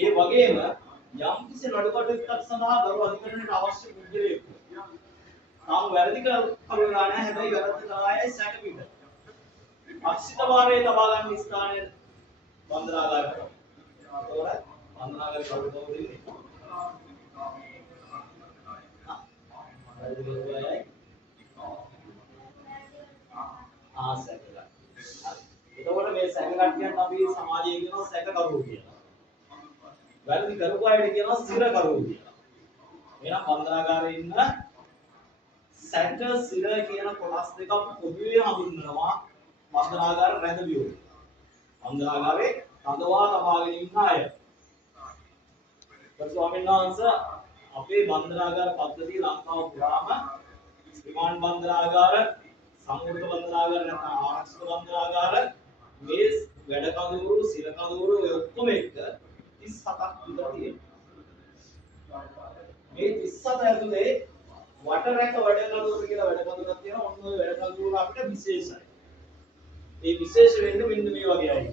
ඒ වගේම යම් කිසි නඩුකටයුත්තක් සඳහා ගරු අධිකරණයට අවශ්‍ය පුද්ගලයෙක් තාම වැරදි කරුණා නැහැ හැබැයි වැරද්ද කළායයි සැක පිට. අක්ෂිතභාවයේ තබා ගන්න ස්ථානයේ බන්ධනාගාරයට. ඒතකොට බන්ධනාගාරේ කවුද දෙන්නේ? වැරදි කරුණායයි සැකලා. එතකොට මේ සැක කට්ටියන් අපි සමාජයේ කියනවා සැක කරුවෝ කියලා. වැරදි කරපු අයට කියනවා සිර කරුවෝ කියලා. එහෙනම් බන්ධනාගාරයේ ඉන්න සැක සිර කියන කොටස් දෙක පොදුවේ හඳුන්වනවා බන්ධනාගාර රැඳවියෝ. බන්ධනාගාරේ රඳවා තබාගෙන ඉන්න අය. ස්වාමීන් වහන්සේ අපේ බන්ධනාගාර පද්ධතිය ලංකාව පුරාම විමාන බන්ධනාගාර, සංවෘත බන්ධනාගාර නැත්නම් ආරක්ෂක බන්ධනාගාර මේ වැඩ කඳවුරු, සිර කඳවුරු ඔය ඔක්කොම එක්ක 37ක් විතර තියෙනවා. මේ 37 ඇතුලේ වටරැක වැඩ කඳවුරු කියලා වැඩ කඳවුරක් තියෙනවා. ඔන්න ඔය වැඩ කඳවුරු අපිට විශේෂයි. ඒ විශේෂ වෙන්නේ මෙන්න මේ වගේ අය.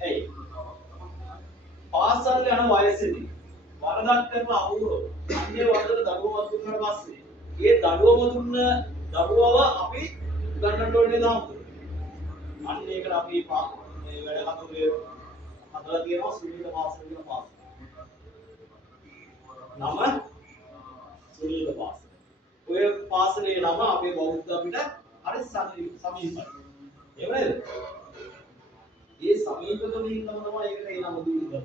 ඇයි? පාසල් යන වයසේදී වරදක් කරන අහුරෝ අන්නේ වරදට දඩුවමක් දුන්නාට පස්සේ ඒ දඩුවම දුන්න දඩුවව අපි ගන්නට ඕනේ නේද? අන්න ඒකට අපි මේ වැඩ කඳවුරේ හදලා තියෙනවා සුනීත පාසල කියන පාසල. නම සුනීත පාසල. ඔය පාසලේ නම අපේ බෞද්ධ අපිට හරි සමීපයි. එහෙම නේද? මේ සමීපකම ඉන්නම තමයි ඒකට ඒ නම දුන්නේ.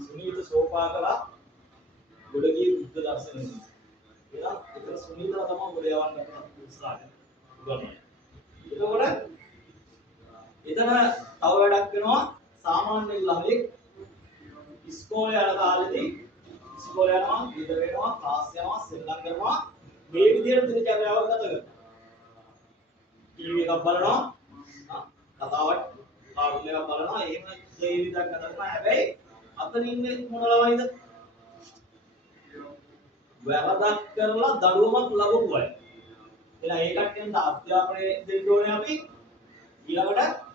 සුනීත සෝපාකලා ගොඩගිය බුද්ධ දර්ශනය. එහෙනම් ඒක සුනීතලා තමයි ගොඩ යවන්න අපිට උත්සාහ කරන්නේ. එතකොට එතන තව වැඩක් වෙනවා සාමාන්‍ය ළමෙක් ඉස්කෝලේ යන කාලෙදී ඉස්කෝලේ යනවා, ගෙදර එනවා, ක්ලාස් යනවා, සෙල්ලම් කරනවා මේ විදිහට දිනචර්යාවක් ගත කරනවා. ටීවී එකක් බලනවා, කතාවක් කාටුන් එකක් බලනවා, එහෙම මේ විදිහට ගත කරනවා. හැබැයි අතන ඉන්නේ මොන ළමයිද? වැරදක් කරලා දඩුවමක් ලැබපු අය. එහෙනම් ඒ කට්ටියන්ට අධ්‍යාපනය දෙන්න ඕනේ අපි. ඊළඟට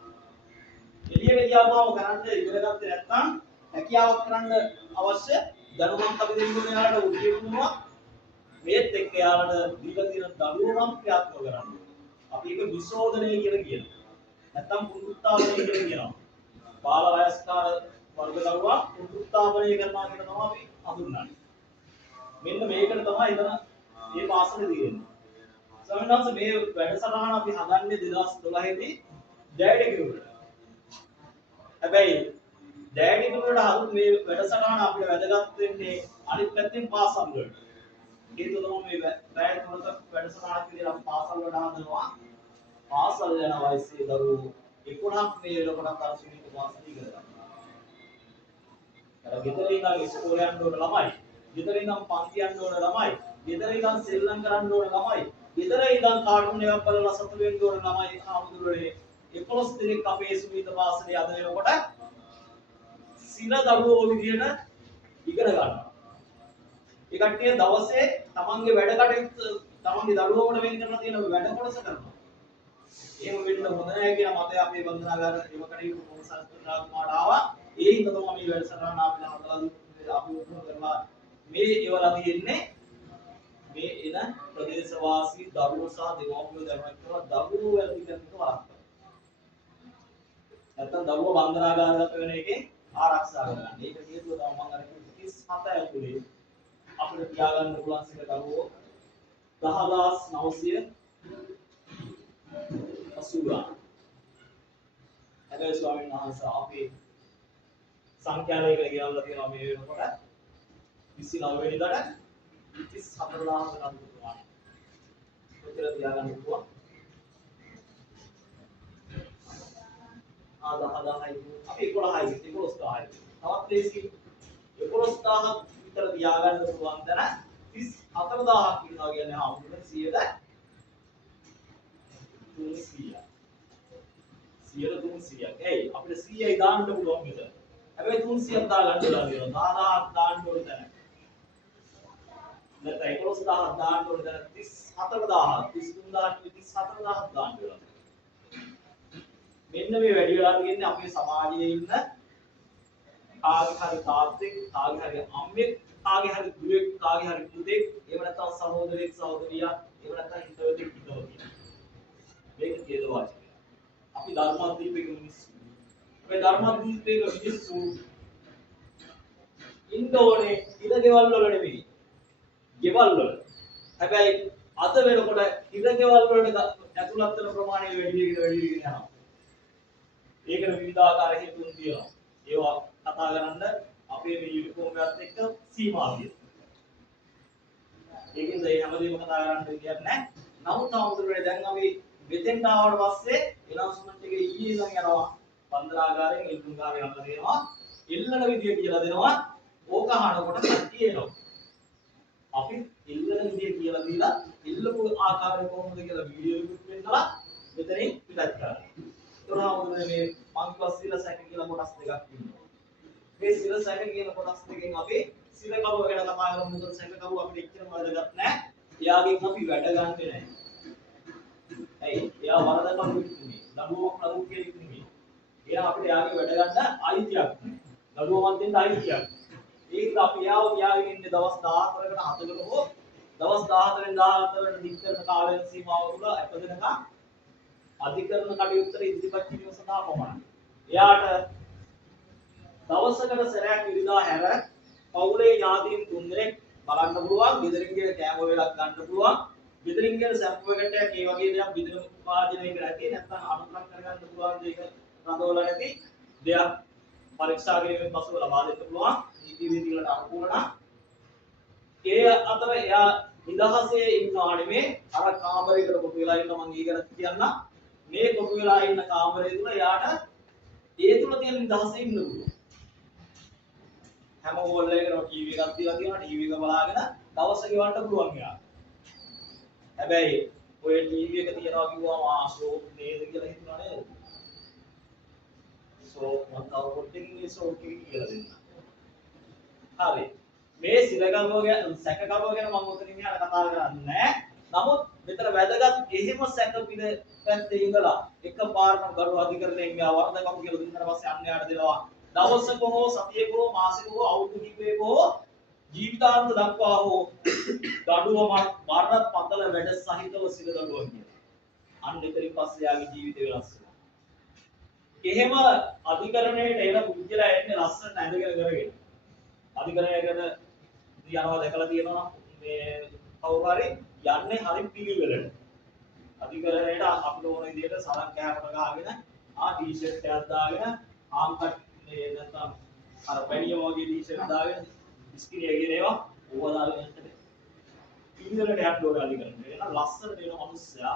එළියට ගියාම කරන්න ඉගෙන ගත්තේ නැත්නම් හැකියාවක් කරන්න අවශ්‍ය දැනුමක් අපි දෙන්න ඕනේ යාළුවට උදේුණා. මේත් එක්ක යාළුවට දීලා තියෙන දඩුවමක් ක්‍රියාත්මක කරන්න. අපි ඒක විශෝධනය කියලා කියනවා. නැත්නම් පුනරුත්ථාපනය කියලා කියනවා. බාල වයස්කාර වර්ග දරුවා පුනරුත්ථාපනය කරනවා කියන තමයි අපි හඳුන්වන්නේ. මෙන්න මේකට තමයි එතන මේ පාසලේ තියෙන්නේ. ස්වාමීන් වහන්සේ මේ වැඩසටහන අපි හදන්නේ 2012 දී ඩෑඩි කිරුවට. හැබැයි ඩෑඩි කිරුවට හදපු මේ වැඩසටහන අපිට වැදගත් වෙන්නේ අනිත් පැත්තෙන් පාසල් වලට. හේතුව තමයි මේ පැය තුනක වැඩසටහනක් විදිහට අපි පාසල් වලට හදනවා. පාසල් යන වයසේ දරුවෝ 11ක් මේ වෙනකොට අර සුනීත පාසල ඉගෙන ගන්නවා. අර ගෙදර ඉඳන් ඉස්කෝලේ යන්න ඕන ළමයි, ගෙදර ඉඳන් පන්ති යන්න ඕන ළමයි, ගෙදර ඉඳන් සෙල්ලම් කරන්න ඕන ළමයි, ගෙදර ඉඳන් කාටුන් එකක් බලලා සතුටු වෙන්න ඕන ළමයි ආමුදුරේ 11 දිනක් අපේ සුනීත පාසලේ අද වෙනකොට සිර දඩුවෝ විදියට ඉගෙන ගන්නවා. ඒ කට්ටිය දවසේ තමන්ගේ වැඩ කටයුතු තමන්ගේ දඩුවමට වෙන් කරලා තියෙන වැඩ කොටස කරනවා. එහෙම වෙන්න හොඳ නැහැ කියන මතය අපේ බන්ධනාගාර ඒවකටයුතු මොනසල්තුමාට ආවා. ඒ හින්දා තමයි මේ වැඩසටහන අපිට හදලා අපි උතුම් කරලා මේ ඒවලා තියෙන්නේ මේ එන ප්‍රදේශවාසී දරුවෝ සහ දෙමව්පියෝ දැනුවත් කරලා දරුවෝ වැඩි කරන එක වරක්වනවා. නැත්තම් දරුවෝ බන්ධනාගාරගත වෙන එකේ ආරක්ෂා කරගන්න. ඒක හේතුව තමයි මම අර 37 ඇතුලේ අපිට තියාගන්න පුළුවන් සිට දරුවෝ 10980. හැබැයි ස්වාමීන් වහන්සේ අපේ සංඛ්‍යාලයකට ගෙනල්ලා තියෙනවා මේ වෙනකොට 29 වෙනිදාට 34000 නම් දුන්නා. කොච්චර තියාගන්න පුළුවන්? 10000යි අපි 11යි 11000යි. තවත් ලේසි 11000ක් විතර තියාගන්න පුළුවන් දන 34000ක් ඉන්නවා කියන්නේ ආමුදුනේ 100ට 300ක්. ඒයි අපිට 100යි දාන්න පුළුවන් මෙතන. හැබැයි 300ක් දාගන්න වෙනවා. 10000ක් දාන්න ඕන දැන. නැත්නම් 11000ක් දාන්න ඕන දැන 34000ක් 33000ක් 34000ක් දාන්න වෙනවා. මෙන්න මේ වැඩි වෙලා තියෙන්නේ අපේ සමාජයේ ඉන්න කාගේ හරි තාත්තෙක්, කාගේ හරි අම්මෙක්, කාගේ හරි දුවෙක්, කාගේ හරි පුතෙක්, එහෙම නැත්නම් සහෝදරයෙක්, සහෝදරියක්, එහෙම නැත්නම් හිතවතෙක්, හිතවතියක්. මේක ඡේද වාචකය. අපි ධර්මද්වීපයක මිනිස්සු. මේ ධර්මද්වීපයක මිනිස්සු ඉන්දෝනේ ඉරගෙවල් වල නෙවෙයි. ගෙවල් වල. හැබැයි අද වෙනකොට ඉරගෙවල් වලට ඇතුළත් වෙන ප්‍රමාණය වැඩි වෙගෙන යනවා. ඒකට විවිධාකාර හේතුන් තියෙනවා. ඒවා කතා කරන්න අපේ මේ යුනිෆෝම් එකත් එක්ක සීමා තියෙනවා. ඒකෙන්ද මේ හැමදේම කතා කරන්න දෙයක් නැහැ. නමුත් ආමුදුරේ දැන් අපි මෙතෙන් ආවට පස්සේ එනවුස්මන්ට් එකේ ඊයේ ඉඳන් යනවා. බන්දරාගාරයෙන් එල්තුංගාවේ යන්න දෙනවා. එල්ලන විදිය කියලා දෙනවා. ඕක අහනකොට කට්ටිය එනවා. අපි එල්ලන විදිය කියලා දීලා එල්ලපු ආකාරය කොහොමද කියලා වීඩියෝ එකක් වෙන්නලා මෙතනින් පිටත් කරනවා. ඒතරාමුදුරේ මේ මං සිල සැක කියලා කොටස් දෙකක් තියෙනවා. මේ සිල සැක කියන කොටස් දෙකෙන් අපි සිල කරුව ගැන කතා කරමු. මොකද සැක කරුව අපිට එච්චරම වැදගත් නැහැ. එයාගෙන් අපි වැඩ ගන්නෙ නැහැ. ඇයි? එයා වරදකම් නෙමෙයි. දඩුවමක් නඩු කෙනෙක් නෙමෙයි. එයා අපිට එයාගේ වැඩ ගන්න අයිතියක් නැහැ. දඩුවමක් දෙන්න අයිතියක්. ඒක අපි එයාව තියාගෙන ඉන්නේ දවස් 14කට 7කට හෝ දවස් 14න් 14ට දික් කරන කාලය සීමාව තුළ අපදෙනකම් අධිකරණ කටයුත්තට ඉදිරිපත් කිරීම සඳහා පමණයි. එයාට දවසකට සැරයක් ඉරිදා හැර පවුලේ ඥාතීන් තුන්දෙනෙක් බලන්න පුළුවන්, ගෙදරින් ගෙන කෑම වේලක් ගන්න පුළුවන්, ගෙදරින් ගෙන සැම්පු එකකට මේ වගේ දේවල් බිඳින වාදනයක නැති නැත්නම් අනුකම්ප කරගන්න පුළුවන් දෙයක රඳවලා නැති දෙයක් පරීක්ෂා කිරීමෙන් පසුව ලබා දෙන්න පුළුවන්. නීති රීති වලට අනුකූල නම් ඒ අතර එයා නිදහසේ ඉන්නවා නෙමේ අර කාමරයකට කොටු වෙලා ඉන්න මම ඊගෙන කියන්න මේ කොටු වෙලා ඉන්න කාමරය තුල එයාට ඒ තුල තියෙන නිදහසේ ඉන්න පුළුවන්. හැම ඕල් එකකම ටීවී එකක් තියලා තියෙනවා, ටීවී එක බලාගෙන දවස ගෙවන්න පුළුවන් එයාට. හැබැයි ඔය ටීවී එක තියනවා කිව්වම ෂෝක් නේද කියලා හිතනවා නේද? ෂෝක් මතව පොඩ්ඩකින් මේ ෂෝක් එක කියලා දෙන්න. හරි. මේ සිලකරුව ගැන සැකකරුව ගැන මම උතනින් යාර කතා කරන්නේ. නමුත් මෙතන වැදගත් එහෙම සැක පිළ පැත්තේ ඉඳලා එකපාරටම ගරු අධිකරණයෙන් මෙයා වරදකම් කියලා දුන්නාට පස්සේ අන්‍යයට දෙනවා. දවසක හෝ සතියක හෝ මාසෙක හෝ අවුරුදු කිහිපයක හෝ ජීවිතාන්ත දක්වා හෝ දඩුවමක් මරණ පතල වැඩ සහිතව සිල දඩුවම් කියනවා. අන්න එතනින් පස්සේ යාගේ ජීවිතය වෙනස් වෙනවා. එහෙම අධිකරණයට එන පුද්ගලයා එන්නේ ලස්සනට ඇඳගෙන කරගෙන. අධිකරණයකට යනවා දැකලා තියෙනවා මේ කවුරු හරි යන්නේ හරි පිළිවෙලට. අධිකරණයට අපිට ඕන විදිහට සරක් කෑමකට ගහගෙන ටී-ෂර්ට් එකක් දාගෙන ආම්කට් මේ නැත්නම් අර පැණියම වගේ ටී-ෂර්ට් දාගෙන ඉස්කිරිය ගෙනේවා ඕවා දාගෙන යන්න. පිළිවෙලට යන්න ඕන අධිකරණයට. එහෙනම් ලස්සනට එන මිනිස්සයා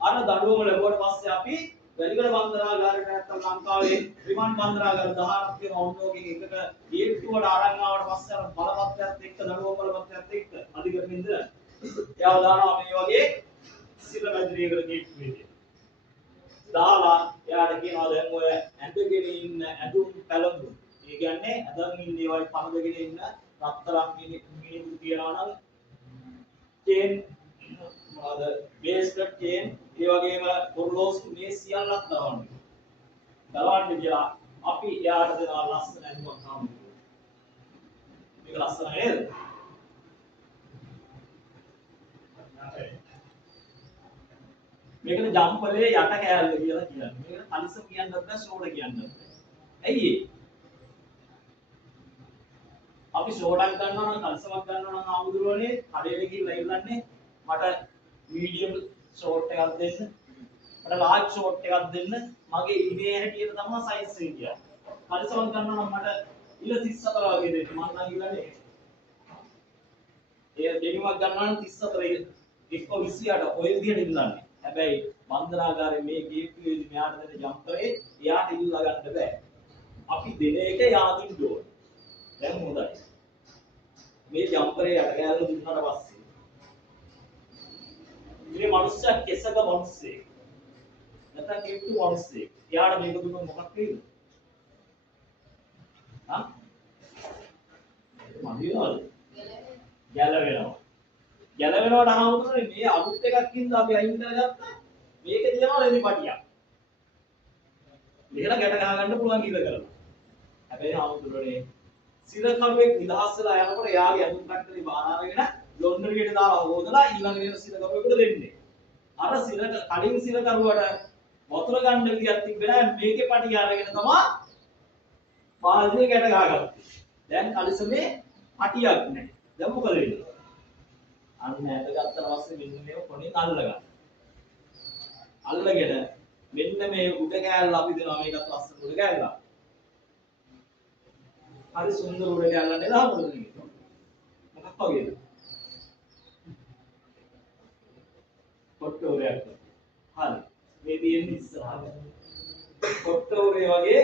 අර දඩුවම ලැබුවට පස්සේ අපි වැලිකඩ බන්දරාගාරයට නැත්නම් ලංකාවේ රිමාන්ඩ් බන්දරාගාර 18ක් තියෙන ඔන්නෝගෙන් එකක ගේට්ටුවට අරන් ආවට පස්සේ අර බලපත්‍රයත් එක්ක දඩුවම බලපත්‍රයත් එක්ක අධිකරණෙ ඉඳලා එයාව දානවා මේ වගේ සිල මැදිරියකට ගේට්ටුවේදී. දාලා එයාට කියනවා දැන් ඔය ඇඳගෙන ඉන්න ඇඳුම් පැළඳුම්. ඒ කියන්නේ ඇඳන් ඉන්නේ වයි පනදගෙන ඉන්න රත්තරන් මිනිමුතු තියනවා නම් චේන් මොනවාද බේස්කට් චේන් ඒ වගේම ගොරලෝසු මේ සියල්ලක් දරවන්නේ. දරවන්නේ කියලා අපි එයාට දෙන ලස්සන ඇඳුමක් හම්බුනේ. මේක ලස්සන නේද? මේකට ජම්පලේ යට කෑල්ල කියලා කියන්නේ. මේකට කලිසම් කියන්නත් බෑ, ෂෝඩ කියන්නත් බෑ. ඇයි ඒ? අපි ෂෝඩක් ගන්නවා නම් කලිසමක් ගන්නවා නම් ආමුදුරෝනේ කඩේට ගිහිල්ලා ඉල්ලන්නේ මට මීඩියම් ෂෝට් එකක් දෙන්න. මට ලාර්ජ් ෂෝට් එකක් දෙන්න. මගේ ඉනේ හැටියට තමයි සයිස් එක කියන්නේ. කලිසමක් ගන්නවා නම් මට ඉල 34 වගේ දෙන්න. මම නම් ඉල්ලන්නේ. ඒ දෙනිමක් ගන්නවා නම් 34 එක්ක 28 ඔය විදිහට ඉල්ලන්නේ. හැබැයි බන්දරාගාරයේ මේ ගේට්ටුවේදී මෙයාට දෙන ජම්පරේ එයාට ඉල්ලා ගන්න බෑ. අපි දෙන එක යාදින්න ඕන. දැන් හොඳයි. මේ ජම්පරේ යට ගෑල්ල දුන්නාට පස්සේ මේ මනුස්සයා කෙසක මිනිස්සෙක්. නැත්නම් ගේට්ටු මිනිස්සෙක්. එයාට මේක දුන්නොත් මොකක් වෙයිද? හා? මන්දිරවල ගැලවෙනවා. ගැලවෙනවට හාමුදුරනේ මේ අලුත් එකක් ඉඳලා අපි අයින් කරගත්තා. මේක තියනවා රෙදි පටියක්. මෙහෙලා ගැට ගහ ගන්න පුළුවන් කීයද කරලා. හැබැයි ආමුදුරනේ සිරකරුවෙක් නිදහස් වෙලා යනකොට එයාගේ අඳුන් කට්ටලේ බාර අරගෙන ලොන්ඩරියට දාලා හොදලා ඊළඟ දින සිරකරුවෙකුට දෙන්නේ. අර කලින් සිරකරුවට වතුර ගන්න විදියක් තිබ්බේ නැහැ. මේකේ පටි අරගෙන තමයි බාල්දිය ගැට ගහගත්තේ. දැන් කලිසමේ පටියක් නැහැ. දැන් මොකද වෙන්නේ? අන්න ඇට ගත්තා පස්සේ මෙන්න මේක කොණින් අල්ලගන්න. අල්ලගෙන මෙන්න මේ උඩ කෑල්ල අපි දෙනවා මේකත් ලස්සන උඩ කෑල්ල. හරි සුන්දර උඩ කෑල්ල නේද හම්බුනේ. මොකක් වගේද? කොට්ටෝරයක්. හරි. මේ තියෙන්නේ ඉස්සරහට. කොට්ටෝරේ වගේ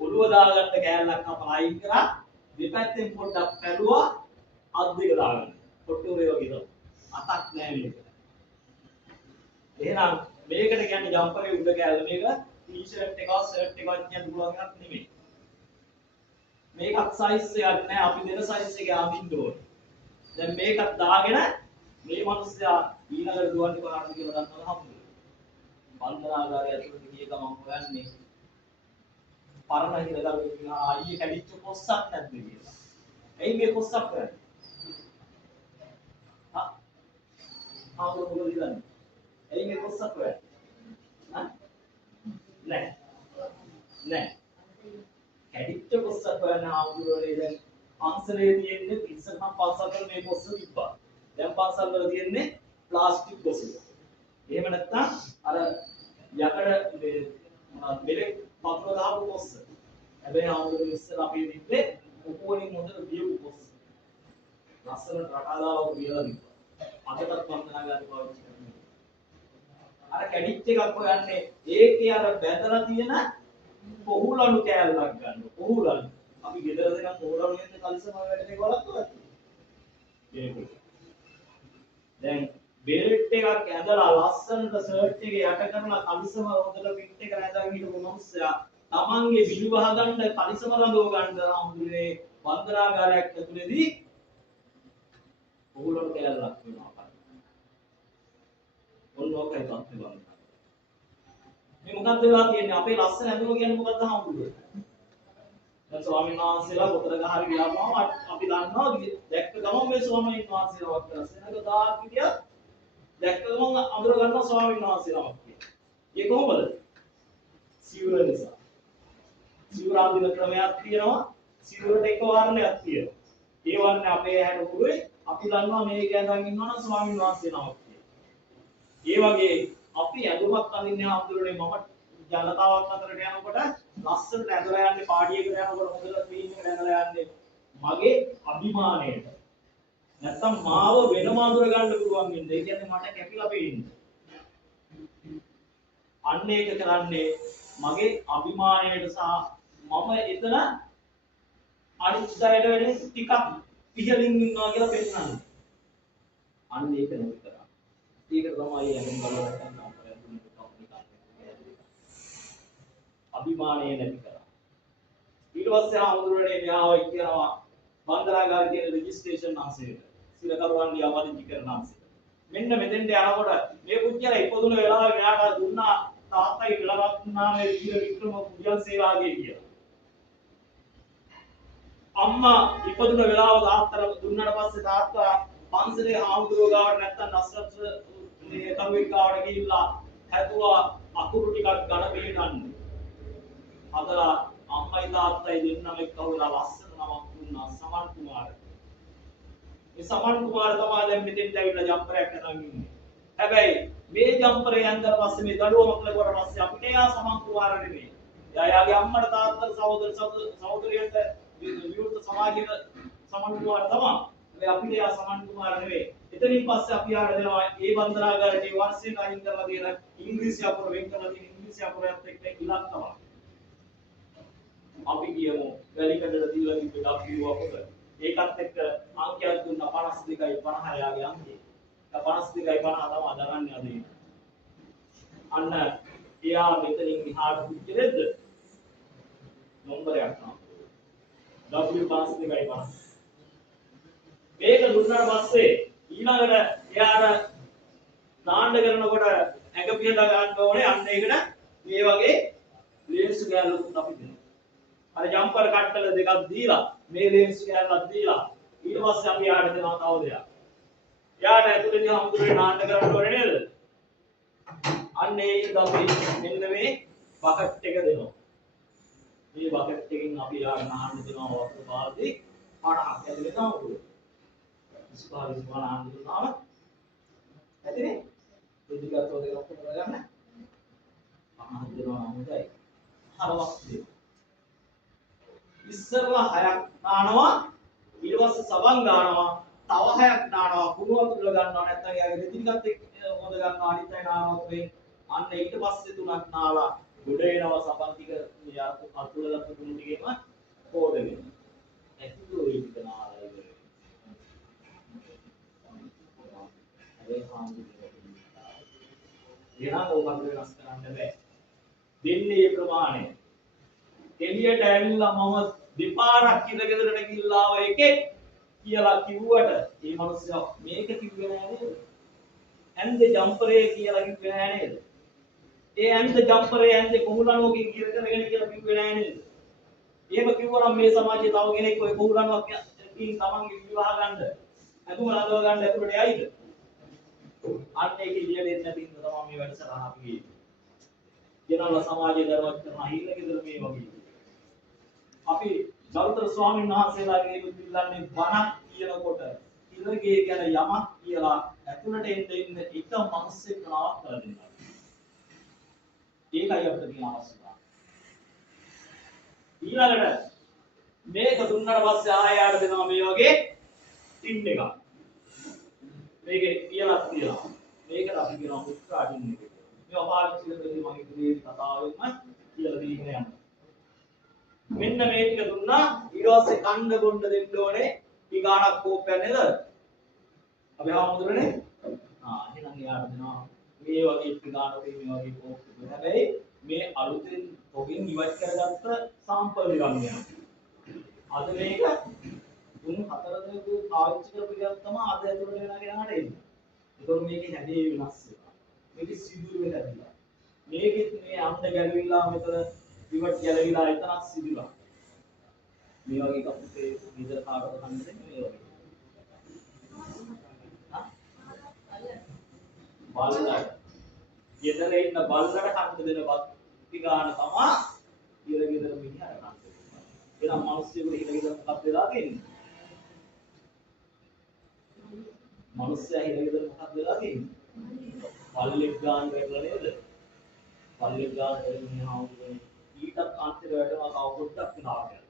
ඔළුව දාගන්න කෑල්ලක් අපලා අයින් කරා දෙපැත්තෙන් පොඩ්ඩක් පැලුවා අත් දෙක දාගන්න. කොට්ටෝරේ වගේ තමයි. අතක් නෑ මේක. එහෙනම් මේකට කියන්නේ ජම්පරේ උඩ කෑල්ල මේක ටී-ෂර්ට් එකක් ෂර්ට් එකක් කියන්න පුළුවන් එකක් නෙමෙයි. මේකත් සයිස් එකක් නෑ අපි දෙන සයිස් එකේ අඳින්න ඕනේ. දැන් මේකත් දාගෙන මේ මිනිස්සයා ඊළඟට දුවන්නේ කොහාටද කියලා දන්නවද හම්බුනේ? බන්දනාගාරය ඇතුළට ගිය ගමන් හොයන්නේ පරණ හිරදරුවෙක් කියනවා අයියේ කැඩිච්ච කොස්සක් නැද්ද කියලා. එයි මේ කොස්සක් කරන්නේ? ආවොත් මොකද කරන්නේ? එයි මේ කොස්සක් කරන්නේ? නෑ. කැඩිච්ච කොස්සක් කරන්න ආවුරුවනේ දැන් පන්සලේ තියෙන්නේ ඉස්සරහම පන්සල් වල මේ කොස්ස තිබ්බා. දැන් පන්සල් වල තියෙන්නේ ප්ලාස්ටික් කොස්ස. එහෙම නැත්නම් අර යකඩ මේ මොනවද මෙලෙක් පතුර දාපු කොස්ස. හැබැයි ආවුරුවනේ ඉස්සර අපි තිබ්බේ උපෝණින් හොඳට බියපු කොස්ස. ලස්සන රටාදාවක් බියලා තිබ්බා. අදටත් වන්දනාගාරේ පාවිච්චි කරනවා. අර කැඩිච්ච එකක් හොයන්නේ ඒකේ අර බැඳලා තියෙන පොහුලණු කෑල්ලක් ගන්න. පොහුලණු. අපි ගෙදර දෙන පොහුලණු එන්නේ කලිසම වැඩේ වලක්වත්. ඒක. දැන් බෙල්ට් එකක් ඇඳලා ලස්සනට ෂර්ට් එකේ යට කරලා කලිසම හොදලා පිට් එක නැදාගෙන හිටපු මිනිස්සයා තමන්ගේ විලු වහ ගන්න කලිසම රඳව ගන්න හම්බුනේ වන්දනාගාරයක් ඇතුලේදී පොහුලණු කෑල්ලක් වෙනවා. ඔන්නෝකයි තත්ත්වය බලන්න. මේ මොකක්ද වෙලා තියෙන්නේ අපේ ලස්සන ඇඳුම කියන්නේ මොකක්ද හම්බුනේ? දැන් ස්වාමීන් වහන්සේලා පොතර ගහරි ගියාම අපි දන්නවා දැක්ක ගමන් මේ ස්වාමීන් වහන්සේලා වත් කරලා සෙනඟ දාක් කිය දැක්ක ගමන් අඳුර ගන්නවා ස්වාමීන් වහන්සේලා වත් කිය. ඒ කොහොමද? සිවුර නිසා. සිවුර අඳින ක්‍රමයක් තියෙනවා. සිවුරට එක වර්ණයක් තියෙනවා. ඒ වර්ණය අපේ ඇහැට උරුයි අපි දන්නවා මේක ඇඳන් ඉන්නවා නම් ස්වාමීන් වහන්සේලා වත් කිය. ඒ වගේ අපි ඇඳුමක් අඳින්නේ හම්දුරනේ මම ජනතාවක් අතරට යනකොට ලස්සනට ඇඳලා යන්නේ පාඩියකට යනකොට හොඳට ක්ලීන් එකට ඇඳලා යන්නේ මගේ අභිමානයට. නැත්තම් මාව වෙනම අඳුර ගන්න පුළුවන් වෙන්නේ. ඒ කියන්නේ මට කැපිලා පේන්න. අන්න ඒක කරන්නේ මගේ අභිමානයට සහ මම එතන අනිත් අයට වැඩි ටිකක් ඉහළින් ඉන්නවා කියලා පෙන්නන්නේ. අන්න ඒක නෙමෙයි කරන්නේ. ඒක තමයි යන්න බලන්න අභිමානය නැති කරා. ඊට පස්සේ ආමුදුරනේ මෙහාවයි කියනවා වන්දනාගාරේ තියෙන රෙජිස්ට්‍රේෂන් අංශයට. සිරකරුවන් ලියාපදිංචි කරන අංශයට. මෙන්න මෙතෙන්ට යනකොට මේ පුජ්‍යලා ඉපදුන වෙලාවේ මෙයාට දුන්නා තාත්තයි විලරත්නාමේ වීර වික්‍රම පුජ්‍යන් සේවාගේ කියලා. අම්මා ඉපදුන වෙලාව තාත්තට දුන්නාට පස්සේ තාත්තා පන්සලේ ආමුදුරෝ ගාවට නැත්තම් නස්රත් මේ කරුවෙක් ගාවට ගිහිල්ලා හැදුවා අකුරු ටිකක් ගණ පිළිගන්න. අදලා අම්මයි තාත්තයි දෙන්නම එක්ක හොයලා ලස්සන නමක් දුන්නා සමන් කුමාර. මේ සමන් කුමාර තමයි දැන් මෙතෙන්ට ඇවිල්ලා ජම්පරයක් අරන් ඉන්නේ. හැබැයි මේ ජම්පරේ යන්තර පස්සේ මේ දඩුවමක් ලැබුවට පස්සේ අපිට යා සමන් කුමාර නෙමෙයි. එයාගේ අම්මට තාත්තට සහෝදරයන්ට විවෘත සමාජයේ සමන් කුමාර තමයි. හැබැයි අපිට යා සමන් කුමාර නෙමෙයි. එතනින් පස්සේ අපි ආර දෙනවා ඒ වන්දනාගාරේ වර්ෂයට අයින් කරලා තියෙන ඉංග්‍රීසි අකුර වෙන් කරලා තියෙන ඉංග්‍රීසි අකුරයත් එක්ක ඉලක්ක තමයි. අපි කියමු වැලිකඩට දීලා තිබ්බ W අපක ඒකත් එක්ක අංකයක් දුන්නා 52යි 50 යාගේ අංකය. ඒ 52යි 50 තමයි දරන්නේ අද. අන්න එයා මෙතනින් එහාට පුච්චෙද්ද නම්බරයක් තමයි W 52යි 50. මේක දුන්නාට පස්සේ ඊළඟට එයාට දාන්න කරනකොට ඇඟ පියලා ගන්න ඕනේ අන්න ඒකට මේ වගේ ලේන්ස් ගෑලුත් අපි දෙනවා. අර ජම්පර් කට්ටල දෙකක් දීලා මේ ලේන්ස් කෑල්ලක් දීලා ඊට පස්සේ අපි යාට දෙනවා තව දෙයක්. යාට ඇතුළේදී හම්දුරේ නාන්න කරන්න ඕනේ නේද? අන්න ඒක අපි මෙන්න මේ බකට් එක දෙනවා. මේ බකට් එකෙන් අපි යාට නාන්න දෙනවා වතුර බාල්දි 50ක් ඇතුලේ තමයි. 25 නාන්න දුන්නාම ඇතිනේ. ඒ ටිකත් ඔය දෙකක් කරගන්න. 50ක් දෙනවා නම් හොඳයි. හරවක් දෙනවා. ඉස්සරලා 6ක් නානවා ඊට පස්සේ සබන් ගන්නවා තව 6ක් නානවා කුණු වතුර ගන්නවා නැත්නම් යාගේ දෙති ටිකත් එක්ක හොද ගන්නවා අනිත් අය නානවා වතුරෙන් අන්න ඊට පස්සේ තුනක් නාලා ගොඩ එනවා සබන් ටික යා අතුලලත් කුණු ටිකේම හොදගෙන ඇතුළු ඒ ටික නාලා ඉවරයි ඒ හාමුදුරුවෝ ඕක වෙනස් කරන්න බෑ දෙන්නේ මේ ප්‍රමාණය එළියට ඇවිල්ලා මම දෙපාරක් කියලා ගෙදරට ගිහිල්ලා ආව එකෙක් කියලා කිව්වට මේ මිනිස්සයා මේක කිව්වේ නෑ නේද? ඇන්දේ ජම්පරේ කියලා කිව්වේ නෑ නේද? ඒ ඇන්ද ජම්පරේ ඇන්දේ කොහුලනුවකින් කියලා කරගෙන කියලා කිව්වේ නෑ නේද? එහෙම කිව්වනම් මේ සමාජයේ තව කෙනෙක් ඔය කොහුලනුවක් කින් තමන්ගේ විවාහ ගන්න අතුම රඳව ගන්න ඇතුළට යයිද? අන්න ඒක ඉලියට එන්නේ නැති ඉන්න තමයි මේ වැඩසටහන අපි ගියේ. ජනල සමාජයේ දරවත් කරන අහිල ගෙදර මේ වගේ. අපි ගෞතම ස්වාමීන් වහන්සේලාගේ ඉල්ලන්නේ බණක් කියනකොට ඉලගේ ගැන යමක් කියලා ඇතුළට එන්න එක මිනිස්සෙක් නවක් කරලා දෙනවා. ඒකයි අපිට තියෙන අවශ්‍යතාවය. ඊළඟට මේක දුන්නාට පස්සේ ආයෙ දෙනවා මේ වගේ ටින් එකක්. මේකේ කියලා තියෙනවා. මේකට අපි කියනවා උත්‍රා ටින් එක. මේ අපාර්ථ සිලකදී මගේ ඉතිරි කතාවෙම කියලා දීගෙන යනවා. මෙන්න මේ ටික දුන්නා ඊට පස්සේ කණ්ඩ බොණ්ඩ දෙන්න ඕනේ ඊගානක් කෝපයක් නේද අපි හාමුදුරනේ එහෙනම් එයාට දෙනවා මේ වගේ ඊගානක මේ වගේ කෝප හැබැයි මේ අලුතෙන් ඔගෙන් ඉවත් කරගත්ත සාම්පල් එකක් යනවා අද මේක 3-4 දෙනෙකු පාවිච්චි කරපු එකක් තමයි අද ඇතුළට වෙනාගෙන යනට එන්නේ ඒකෝ මේකේ හැදේ වෙනස් වෙනවා මේකේ සිදුරු වෙලා මේකෙත් මේ අන්ද ගැලවිලා මෙතන ඉවත් ගැලවිලා එතනක් සිදුලා මේ වගේ කපුටේ විතර කාටද කන්න දෙන්නේ මේ වගේ බල්ලට ගෙදර ඉන්න බල්ලට කන්න දෙන වත් ගාන තමයි ඉර ගෙදර මිනිහට කන්න දෙන්නේ එනම් මිනිස්සුන්ට ඉර ගෙදර මොකක්ද වෙලා තියෙන්නේ මිනිස්සයා ඉර ගෙදර මොකක්ද වෙලා තියෙන්නේ බල්ලෙක් ගාන වෙලා නේද බල්ලෙක් ගාන වෙන්නේ හාමුදුරනේ ඊටත් අන්තිමට වැටෙනවා තව පොඩ්ඩක් නාගෙන.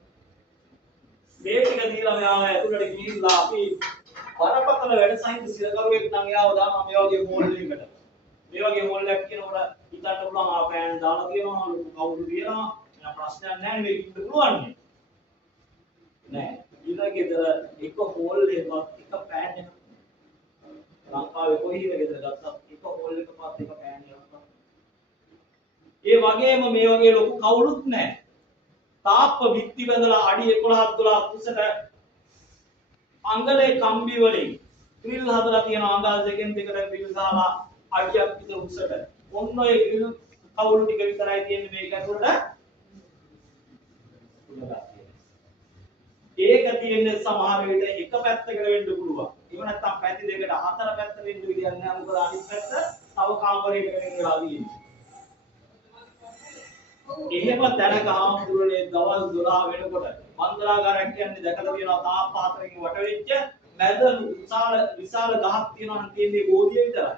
මේ ටික දීලා මෙයාව ඇතුළට ගිහිල්ලා අපි බරපතල වැඩසහිත සිරකරුවෙක් නම් එයාව දානවා මේ වගේ මෝල් එකකට. මේ වගේ මෝල් එකක් කියනකොට හිතන්න පුළුවන් ආ පෑන් දාලා තියෙනවා ලොකු කවුරු තියෙනවා. එයා ප්‍රශ්නයක් නැහැ මේක ඉන්න පුළුවන් නේ. නෑ. ඊළඟේදර එක මෝල් එකක් එක පෑන් එකක්. ලංකාවේ කොහේ ගෙදර ගත්තත් එක මෝල් එකකවත් එක පෑන් එකක්. ඒ වගේම මේ වගේ ලොකු කවුරුත් නැහැ. තාප්ප විත්ති බඳලා අඩි 11 12 උසට අංගලේ කම්බි වලින් ග්‍රිල් හදලා තියෙන අංගල් දෙකෙන් දෙකට ග්‍රිල් දාලා අඩියක් විතර උසට. ඔන්න ඔය ග්‍රිල් කවුරු ටික විතරයි තියෙන්නේ මේක ඇතුළට. ඒක තියෙන්නේ සමහර විට එක පැත්තකට වෙන්න පුළුවන්. එහෙම නැත්නම් පැති දෙකට හතර පැත්ත වෙන්න විදියක් නැහැ. මොකද අනිත් පැත්ත තව කාමරයකට වෙනලා තියෙන්නේ. එහෙම තැනක හාමුදුරනේ දවල් 12 වෙනකොට මන්දරාගාරයක් කියන්නේ දැකලා තියෙනවා තාප්ප හතරකින් වට වෙච්ච මැද විශාල ගහක් තියෙනවා නම් තියෙන්නේ බෝධිය විතරයි.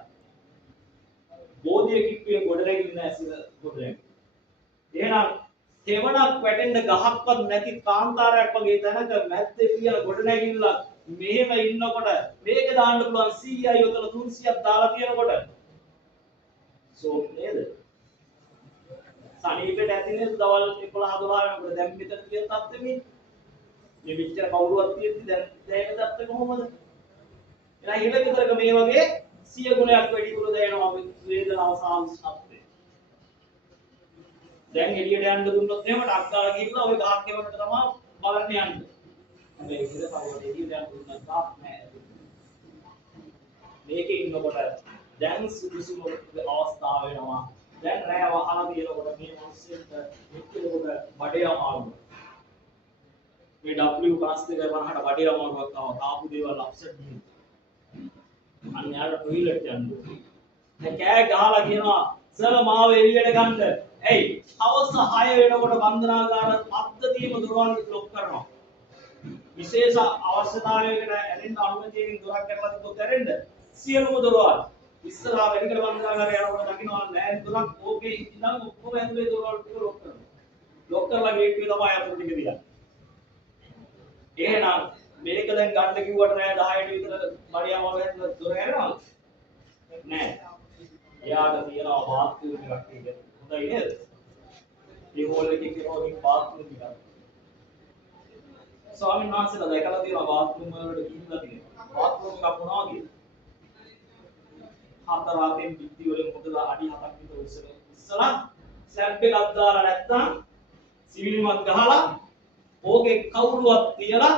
බෝධිය කිප්පුවේ ගොඩ නැගිලි නැහැ සිර ගොඩ නැගිලි. එහෙනම් තෙවණක් වැටෙන්න ගහක්වත් නැති කාන්තාරයක් වගේ තැනක මැද්දේ පියන ගොඩ නැගිල්ල මෙහෙම ඉන්නකොට මේක දාන්න පුළුවන් 100යි උතල 300ක් දාලා තියෙනකොට සෝප් නේද? සනීපෙට ඇතිනේ දවල් 11 12 වෙනකොට දැන් මෙතන තියෙන තත්ත්වෙමි මේ පිටර කවුරුවත් තියෙද්දි දැන් දැනෙන තත්ත්වෙ කොහොමද එහෙනම් ඊළ විතරක මේ වගේ 100 ගුණයක් වැඩි දුර දැනෙනවා වේදනාව සාංශප්තේ දැන් එළියට යන්න දුන්නොත් එහෙම ටක් ගාලා ගිහිල්ලා ওই ගහක් එවන්නට තමයි බලන්න යන්නේ හැබැයි ඉතින් කවුරුත් එළියට යන්න දුන්නත් ගහක් නැහැ මේකේ ඉන්නකොට දැන් සුදුසුම අවස්ථාව වෙනවා දැන් රෑ වහලා තියෙනකොට මේ මිනිස්සුන්ට එක්කෙනෙකුට බඩේ අමාරුයි. මේ W52 50ට වඩේ අමාරුවක් ආපු දේවල් අප්සෙට් වෙනවා. අන්න යාර ටොයිලට් යන්න ඕනේ. දැන් කෑ ගහලා කියනවා සර් මාව එළියට ගන්න. ඇයි? හවස 6 වෙනකොට බන්ධනාගාර පද්ධතියම දොරවල් ලොක් කරනවා. විශේෂ අවශ්‍යතාවයකට ඇරෙන්න අනුමැතියකින් දොරක් කරලා තිබ්බොත් ඇරෙන්න සියලුම දොරවල් ඉස්සරහා වෙලිකඩ බන්ධනාගාරය යනකොට දකින්නවා නෑ දොරක් ඕකේ ඉඳන් ඔක්කොම ඇතුලේ දොරවල් ටික ලොක් කරනවා. ලොක් කරලා ගේට්ටුවේ තමයි අතුරු ටික දියන්නේ. එහෙනම් මේක දැන් ගන්න කිව්වට නෑ 10ට විතර බඩියාම වගේ දොර ඇරෙනවද? නෑ. එයාට තියනවා බාත්රූම් එකක් ඒක. හොඳයි නේද? මේ හෝල් එකේ කෙරෝකින් බාත්රූම් එකක්. ස්වාමීන් වහන්සේලා දැකලා තියෙනවා බාත්රූම් වලට ගිහිල්ලා තියෙනවා. බාත්රූම් එකක් මොනවා වගේද? හතර අතෙන් පිටි වලින් හොදලා අඩි 7ක් විතර ඉස්සලා ස්ලැබ් එකක් දාලා නැත්තම් සිවිලිමත් ගහලා ඕකේ කවුරුවක් තියලා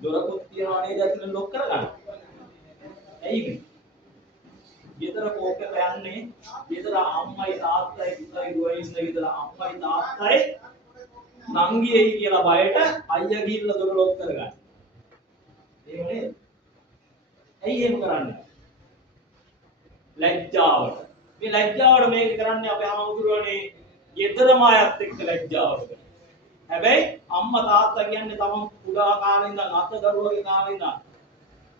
දොරකුත් තියනවා නේද ඇතුලෙන් ලොක් කරගන්න. ඇයි මේ? ගෙදර කෝකේ යන්නේ ගෙදර අම්මයි තාත්තයි පුතයි දුවයි ඉන්න ගෙදර අම්මයි තාත්තයි නංගියයි කියලා බයට අයියා ගිහිල්ලා දොර ලොක් කරගන්න. එහෙම නේද? ඇයි එහෙම කරන්නේ? ලැජ්ජාවට. මේ ලැජ්ජාවට මේක කරන්නේ අපේ ආමුදුරනේ ගෙදරම අයත් එක්ක ලැජ්ජාවට. හැබැයි අම්මා තාත්තා කියන්නේ තමන් කුඩා කාලේ ඉඳන් අත දරුවගේ කාලේ ඉඳන්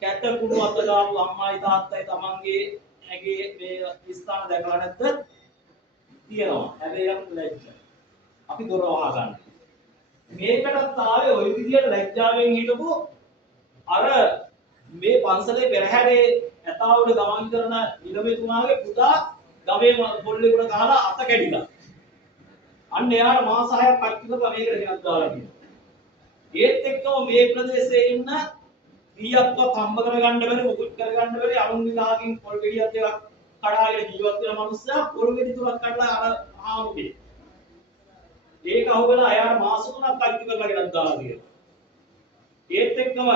කැත කුණු අත දාපු අම්මයි තාත්තයි තමන්ගේ ඇගේ මේ ස්ථාන දැකලා නැද්ද? තියෙනවා. හැබැයි අපි ලැජ්ජයි. අපි දොර වහා ගන්න. මේකටත් ආවේ ওই විදියට ලැජ්ජාවෙන් හිටපු අර මේ පන්සලේ පෙරහැරේ ඇතාවුඩ ගමන් කරන ඉලමෙතුමාගේ පුතා ගමේ පොල්ලේකට ගහලා අත කැඩිලා. අන්න එයාට මාස 6ක් කට්ටි කරලා මේකට ගෙනත් දාලා කියනවා. ඒත් එක්කම මේ ප්‍රදේශයේ ඉන්න ඊයක්වත් හම්බ කරගන්න බැරි මුකුත් කරගන්න බැරි අනුන්ගේ ගහකින් පොල් ගෙඩියක් එකක් කඩාගෙන ජීවත් වෙන මනුස්සයා පොල් ගෙඩි තුනක් කඩලා අර ආමුගේ. ඒක අහුවෙලා එයාට මාස 3ක් කට්ටි කරලා ගෙනත් දාලා කියනවා. ඒත් එක්කම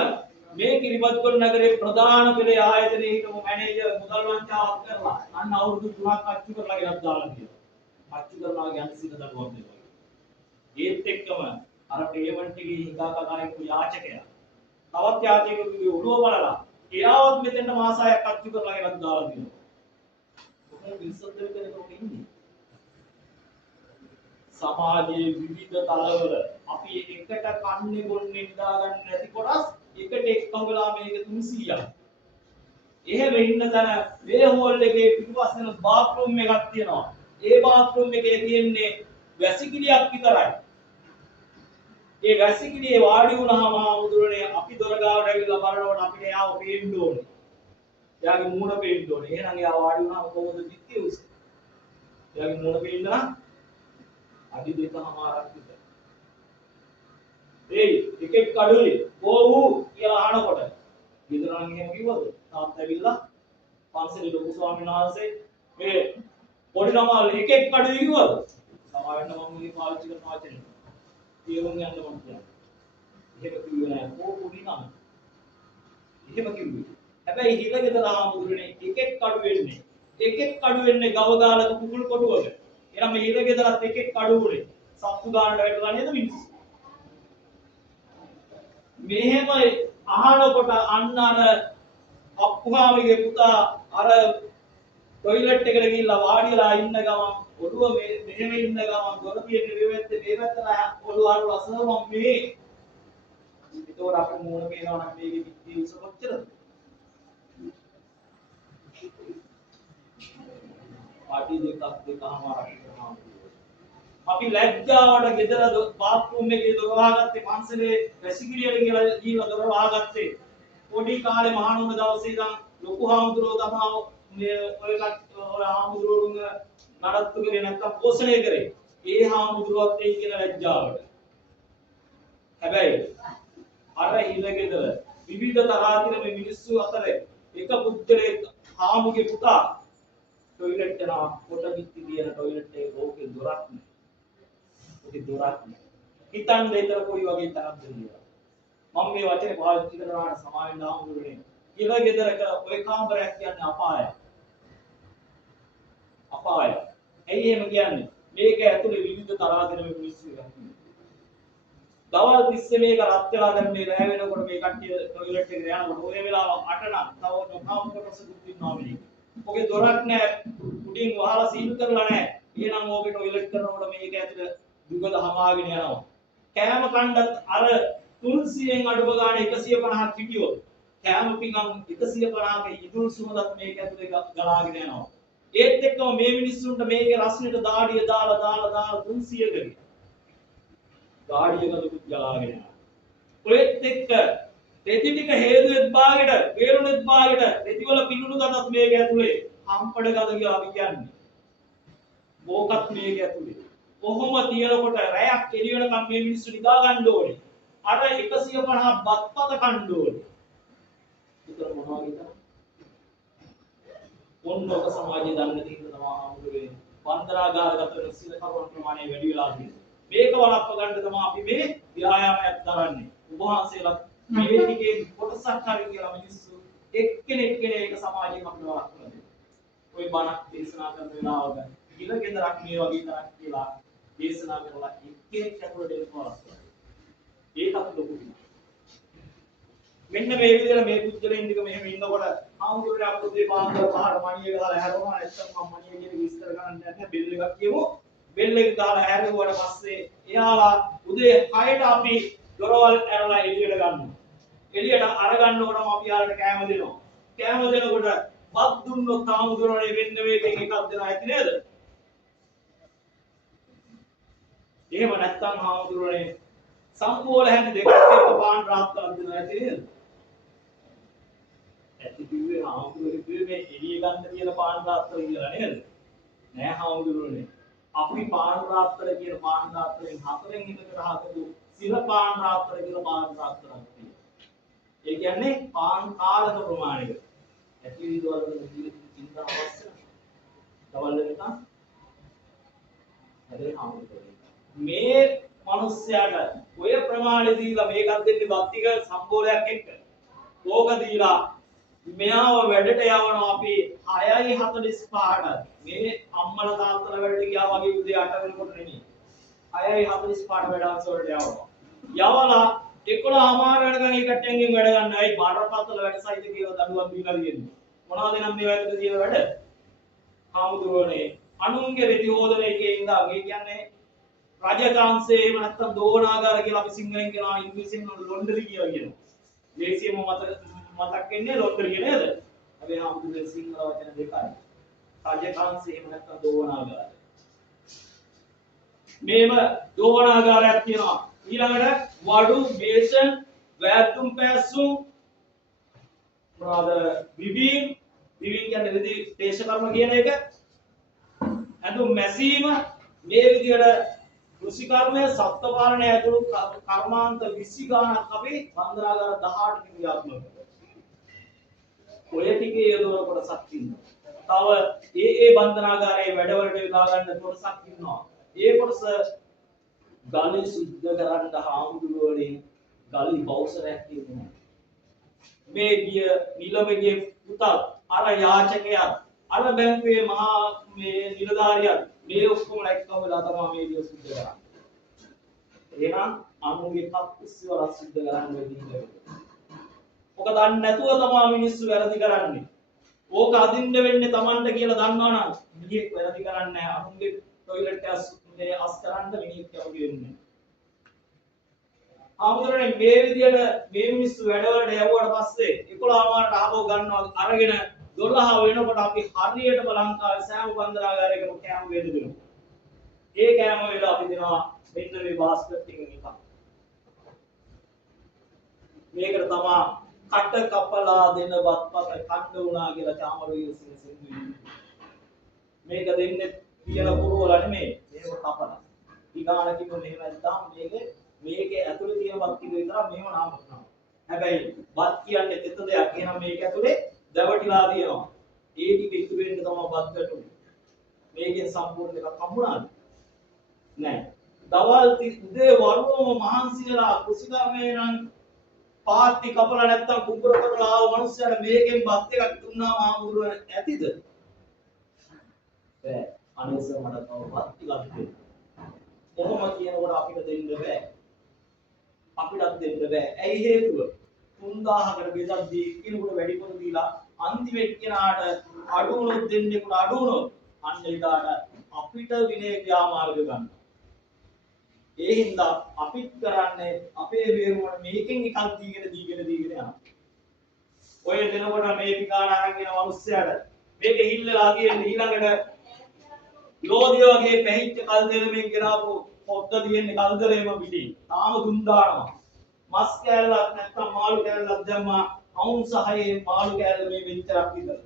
මේ කිරිබත්ගොඩ නගරේ ප්‍රධාන පෙළේ ආයතනයේ හිටපු මැනේජර් මුදල් වංචාවක් කරලා අන්න අවුරුදු 3ක් කට්ටි කරලා ගෙනත් දාලා කියනවා. කට්ටි කරනවා කියන්නේ සිත දඩුවම් දෙනවා. ඒත් එක්කම අර පේමන්ට් එකේ හිඟා කකායෙකු යාචකයා තවත් යාචකයෙකුගේ ඔළුව බලලා එයාවත් මෙතෙන්ට මාස 6ක් කට්ටි කරලා ගෙනත් දාලා දෙනවා. කොහොමද විශ්සද්ද විතරක ඉන්නේ? සමාජයේ විවිධ තලවල අපි එකට කන්නේ බොන්නේ නිදා ගන්න නැති කොටස් එකට එක්කම වෙලා මේක 300ක්. එහෙම ඉන්න තැන මේ හෝල් එකේ පිටුපස්සෙන් බාත්රූම් එකක් තියෙනවා. ඒ බාත්රූම් එකේ තියෙන්නේ වැසිකිළියක් විතරයි. ඒ වැසිකිළියේ වාඩි වුණාම ආමුදුරනේ අපි දොර ගාවට ඇවිල්ලා බලනකොට අපිට එයාව පේන්න ඕනේ. එයාගේ මූණ පේන්න ඕනේ. එහෙනම් එයා වාඩි වුණාම කොහොමද පිටියේ උස්? එයාගේ මූණ පේන්න නම් අඩි දෙකමාරක් විතර. ඒ ටිකට් කඩුවේ කොහොමු කියලා අහනකොට ගෙදර නම් එහෙම කිව්වද? තාත්තා ඇවිල්ලා පන්සලේ ලොකු ස්වාමීන් වහන්සේ මේ පොඩි ළමා ටිකට් කඩුවේ කිව්වද? සමාවෙන්න මම මේ පාවිච්චි කරන වචනේ. තේරුම් ගන්න මම කියන්නේ. එහෙම කිව්වේ නෑ. පොඩි නම. එහෙම කිව්වේ. හැබැයි හිල ගෙදර ආමුදුරනේ ටිකට් කඩු වෙන්නේ. ටිකට් කඩු වෙන්නේ ගව ගාලක කුකුල් කොටුවක. එහෙනම් මේ හිල ගෙදරත් ටිකට් කඩු උනේ. සත්තු ගානට වැටලා නේද මිනිස්සු? මෙහෙම අහනකොට අන්න අර අප්පුහාමිගේ පුතා අර ටොයිලට් එකට ගිහිල්ලා වාඩිලා ඉන්න ගමන් ඔළුව මෙහෙම ඉන්න ගමන් දොර පියන්නේ මේ පැත්තලා ඔළුව අරලා සර් මම මේ ඒතකොට අපේ මූණ පේනවා නම් මේකේ පිටි උස කොච්චරද? පාටි දෙකමාරක් කරනවා. අපි ලැජ්ජාවට ගෙදර බාත්රූම් එකේ දොර වහගත්තේ පන්සලේ වැසිකිළියට ගිහිල්ලා දොර වහගත්තේ පොඩි කාලේ මහානුම දවසේ ඉඳන් ලොකු හාමුදුරුවෝ තමයි මේ ඔය හාමුදුරුවෝන් නඩත්තු කරේ නැත්තම් පෝෂණය කරේ. ඒ හාමුදුරුවත් එයි කියන ලැජ්ජාවට. හැබැයි අර හිලගෙදර විවිධ තරහාතිර මේ මිනිස්සු අතර එක පුද්ගලයෙක් හාමුගේ පුතා ටොයිලට් යනවා කොට පිටි දින ටොයිලට් එකේ ඕකේ දොරක් නෑ. ඔකේ දොරක් නෑ. හිතන්න විතර කොයි වගේ තරම්ද කියලා. මම මේ වචනේ පාවිච්චි කරනවාට සමාවෙන්න හාමුදුරනේ. හිලගෙදරක ඔය කාමරයක් කියන්නේ අපායයි. අපාය. ඇයි එහෙම කියන්නේ? මේක ඇතුලේ විවිධ තරහාතිර මේ මිනිස්සු ඉන්නවා. දවල් 30 මේක රත් වෙලා දැන් මේ රැ වෙනකොට මේ කට්ටිය ටොයිලට් එකට යනකොට ඔය වෙලාව 8 නම් තව නොකම් කොටසකුත් ඉන්නවා මේක. ඔගේ දොරක් නැහැ. උඩින් වහලා සීල් කරලා නැහැ. එහෙනම් ඕකේ ටොයිලට් කරනකොට මේක ඇතුලේ දුගඳ හමාගෙන යනවා. කෑම කණ්ඩත් අර 300න් අඩුව ගන්න 150ක් හිටියොත් කෑම පිඟන් 150ක ඉදුල් සුවඳත් මේක ඇතුලේ ගලාගෙන යනවා. ඒත් එක්කම මේ මිනිස්සුන්ට මේකේ රස්නෙට දාඩිය දාලා 300කදී දාඩිය ගලකුත් ගලාගෙන යනවා. ඔයත් එක්ක රෙදි ටික හේදුවෙත් බාගෙට, වේලුනෙත් බාගෙට, රෙදි වල පිණුණු ගඳත් මේක ඇතුලේ හම්පඩ ගඳ කියලා අපි කියන්නේ. ඕකත් මේක ඇතුලේ. කොහොම තියනකොට රැයක් එළි වෙනකම් මේ මිනිස්සු නිදා ගන්න ඕනේ. අර 150 බත්පත කන්න ඕනේ. ඒතර මොනවා කියද? ඔන්නෝක සමාජයේ දන්න දේ තමයි ආමුදුවේ වන්දනාගාරගත වෙන සීල කරුණ ප්‍රමාණය වැඩි වෙලා තියෙනවා. මේක වළක්ව ගන්න තමයි අපි මේ ව්‍යායාමයක් දරන්නේ. උපවාසයලා මේ ටිකේ කොටසක් හරි කියලා මිනිස්සු එක්කෙනෙක් එක සමාජයෙන් අපිට වළක්වලා දෙනවා. ওই බණක් දේශනා කරන වෙලාවක ඉලගෙදරක් මේ වගේ තරක් කියලා දේශනා කරලා එක්කෙනෙක් ඇතුළට එනවා. ඒකත් ලොකු දෙයක්. මෙන්න මේ විදිහට මේ පුද්ගලයන් ටික මෙහෙම ඉන්නකොට ආමුදුරේ අපුදේ පාන්දර පහට මණිය ගහලා හැරවනවා. නැත්නම් මම මණිය කියන විස්තර කරන්න නැහැ. බෙල් එකක් කියමු. බෙල් එක ගහලා හැරුවාට පස්සේ එයාලා උදේ 6ට අපි දොරවල් ඇරලා එළියට ගන්නවා. එළියට අරගන්නකොටම අපි යාලට කෑම දෙනවා. කෑම දෙනකොට බත් දුන්නොත් ආමුදුරනේ වෙන්න මේකෙන් එකක් දෙනවා ඇති නේද? එහෙම නැත්නම් ආමුදුරනේ සම්පූර්ණ හැටි දෙකක් එක පාන් රාත්තරක් දෙනවා ඇති නේද? ඇති කිව්වේ ආමුදුරේ කිව්වේ මේ එළිය ගන්න තියෙන පාන් රාත්තර කියලා නේද? නෑ ආමුදුරනේ. අපි පාන් රාත්තර කියන පාන් රාත්තරෙන් හතරෙන් එකකට හදපු සිර පාන් රාත්තර කියලා පාන් රාත්තරක් තියෙනවා. ඒ කියන්නේ පාන් කාලක ප්‍රමාණයක. ඇති විදිහවල චින්තා අවශ්‍ය නැහැ. දවල් වෙනකන් හැදෙන්නේ ආමුදුරේ. මේ මිනිස්යාට ඔය ප්‍රමාණය දීලා මේකක් දෙන්නේ බත්තික සම්බෝලයක් එක්ක. ඕක දීලා මෙයාව වැඩට යවනවා අපි 6:45ට. මේ අම්මලා තාත්තලා වැඩට ගියා වගේ උදේ 8 වෙනකොට නෙමෙයි. 6:45ට වැඩවලට යවනවා. යවලා 11:00 වෙනකන් ඒ කට්ටියන්ගෙන් වැඩ ගන්න. අයි බාරපතල වැඩසයිද කියලා දඩුවක් දීලා දෙන්නේ. මොනවද නම් මේ වැඩට තියෙන වැඩ? හාමුදුරුවනේ අනුන්ගේ රෙදි හොදන එකේ ඉඳන් ඒ කියන්නේ රාජකාංශේ එහෙම නැත්නම් දෝණාගාර කියලා අපි සිංහලෙන් කියනවා ඉංග්‍රීසියෙන් ලොන්ඩරි කියලා කියනවා. දේශීයම මතක් වෙන්නේ ලොන්ඩරි නේද? අපි හාමුදුරුවෝ සිංහල වචන දෙකයි. රාජකාංශේ එහෙම නැත්නම් දෝණාගාර. මේව දෝණාගාරයක් තියෙනවා. ඊළඟට වඩු මේෂන් වැදුම් පැසුම් මොනවාද විවිං කියන්නේ රෙදි දේශකර්ම කියන එක. අඳුම් මැසීම මේ විදිහට කෘෂිකර්මය සත්ත්වපාලනය ඇතුළු කර්මාන්ත 20 ගණනක් අපි වන්දනාගාර 18 ක්‍රියාත්මක කරනවා. ඔය ටිකේ යොදවන කොටසක් ඉන්නවා. තව ඒ වන්දනාගාරයේ වැඩවලට යොදා ගන්න කොටසක් ඉන්නවා. ඒ කොටස ගලි සුද්ධ කරන්න හාමුදුරුවනේ ගලි බෞසරයක් තියෙනවා. මේ ගිය නිලමගේ පුතත් අර යාචකයා අර බැංකුවේ මහා මේ නිලධාරියා මේ ඔක්කොම ලයික්කම වෙලා තමයි මේ විදිය සුද්ධ කරන්නේ. එහෙනම් අනුන්ගේ කප්පුස්සිය වල සුද්ධ කරන්න වෙන්නේ. ඔක දන්නේ නැතුව තමයි මිනිස්සු වැරදි කරන්නේ. ඕක අදින්න වෙන්නේ Tamanට කියලා දන්නවනම් මිනිහෙක් වැරදි කරන්නේ නැහැ. අනුන්ගේ টয়ලට් එක අස් කරන්න මිනිහෙක් යවුවේ වෙන්නේ. ආමුදුරනේ මේ විදියට මේ මිනිස්සු වැඩවලට යවුවාට පස්සේ 11 මාරට ආවෝ ගන්නවා අරගෙන 12 වෙනකොට අපි හරියටම ලංකාවේ සෑම බන්දරාගාරයකම කෑම වේද දෙනවා. ඒ කෑම වේල අපි දෙනවා මෙන්න මේ බාස්කට් එකකින් එකක්. මේකට තමයි කට කපලා දෙන බත්පත කන්න උනා කියලා චාමරවීර සිංහ සින්දුවේ. මේක දෙන්නේ පියල පුරවල නෙමෙයි. මේක කපලා. ඊගාන කිව්ව මෙහෙම නැත්නම් මේකේ ඇතුලේ තියෙන බත් ටික විතර මෙහෙම නාම කරනවා. හැබැයි බත් කියන්නේ තෙත දෙයක්. එහෙනම් මේක ඇතුලේ දැවටිලා තියෙනවා. ඒ ටික ඉතුරු වෙන්න තමයි බත් වැටුනේ. මේකෙන් සම්පූර්ණ එකක් හම්බුණාද? නෑ. දවල් උදේ වරුවම මහන්සි වෙලා කුසිකර්මේ නම් පාත්ති කපලා නැත්තම් කුඹුර කරලා ආව මිනිස්සුන්ට මේකෙන් බත් එකක් දුන්නාම ආමුදුර ඇතිද? බෑ. අනේසර මට තව බත් ටිකක් දෙන්න. කොහොම කියනකොට අපිට දෙන්න බෑ. අපිටත් දෙන්න බෑ. ඇයි හේතුව? 3000කට බෙදද්දී කෙනෙකුට වැඩිපුර දීලා අන්තිම එක්කෙනාට අඩු වුණොත් දෙන්නෙකුට අඩු වුණොත් අන්න ඊට අපිට විනය ක්‍රියාමාර්ග ගන්න. ඒ හින්දා අපිත් කරන්නේ අපේ වේරුවට මේකෙන් එකක් දීගෙන යනවා. ඔය දෙනකොට මේ පිකාන අරන් යන මිනිස්සයාට මේක හිල්ලලා තියෙන ඊළඟට ලෝදිය වගේ පැහිච්ච කල් දෙලමින් ගෙනාවු පොත්ත තියෙන්නේ කල්දරේම පිටින්. තාම දුම් දානවා. මස් කෑල්ලක් නැත්තම් මාළු කෑල්ලක් දැම්මා. අවුන් සහයේ මාළු කෑල්ල මේ මෙච්චරක් විතර.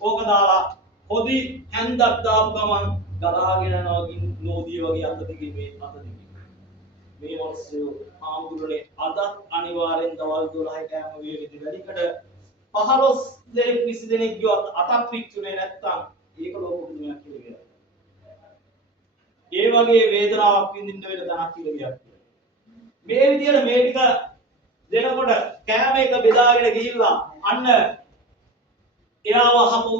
ඕක දාලා පොඩි හැන්දක් දාපු ගමන් ගලාගෙන යනවා ලෝදිය වගේ අත දිගේ මේ අත දිගේ. මේ මිනිස්සු ආමුදුරනේ අදත් අනිවාර්යෙන් දවල් 12 කෑම වේගෙදි වැඩිකට 15 දෙනෙක් 20 දෙනෙක් ගියොත් අතක් පිච්චුනේ නැත්තම් ඒක ලෝක පුදුමයක් කියලා කියනවා. ඒ වගේ වේදනාවක් විඳින්න වෙන තනක් කියලා කියනවා. මේ විදිහට මේ ටික දෙනකොට කෑම එක බෙදාගෙන ගිහිල්ලා අන්න එයාව හමු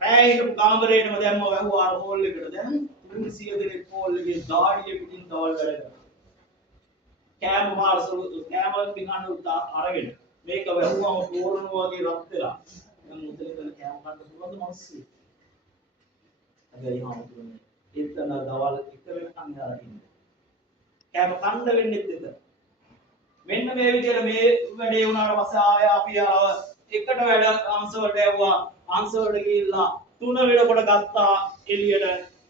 රැයිට කාමරේටම දැම්ම වැහුවා හෝල් එකට. දැන් 300 දෙනෙක් හෝල් එකේ දාඩිය පිටින් දවල් වැඩ කරනවා. කෑම පාර්සල් කෑම පිටහන උදා අරගෙන මේක වැහුවම පෝරන වගේ රත් වෙලා දැන් මුතලේ කෑම කන්න පුළුවන්ද මිනිස්සු? හැබැයි හාමුදුරනේ එතන දවල් 1 වෙනකන් යාලා ඉන්නේ. කෑම කන්න වෙන්නේ එතන. මෙන්න මේ විදිහට මේ වැඩේ වුණාට පස්සේ ආය අපි ආව එකට වැඩ අංශ වලට යවුවා. අංශ වලට ගිහිල්ලා 3 වෙනකොට ගත්තා එළියට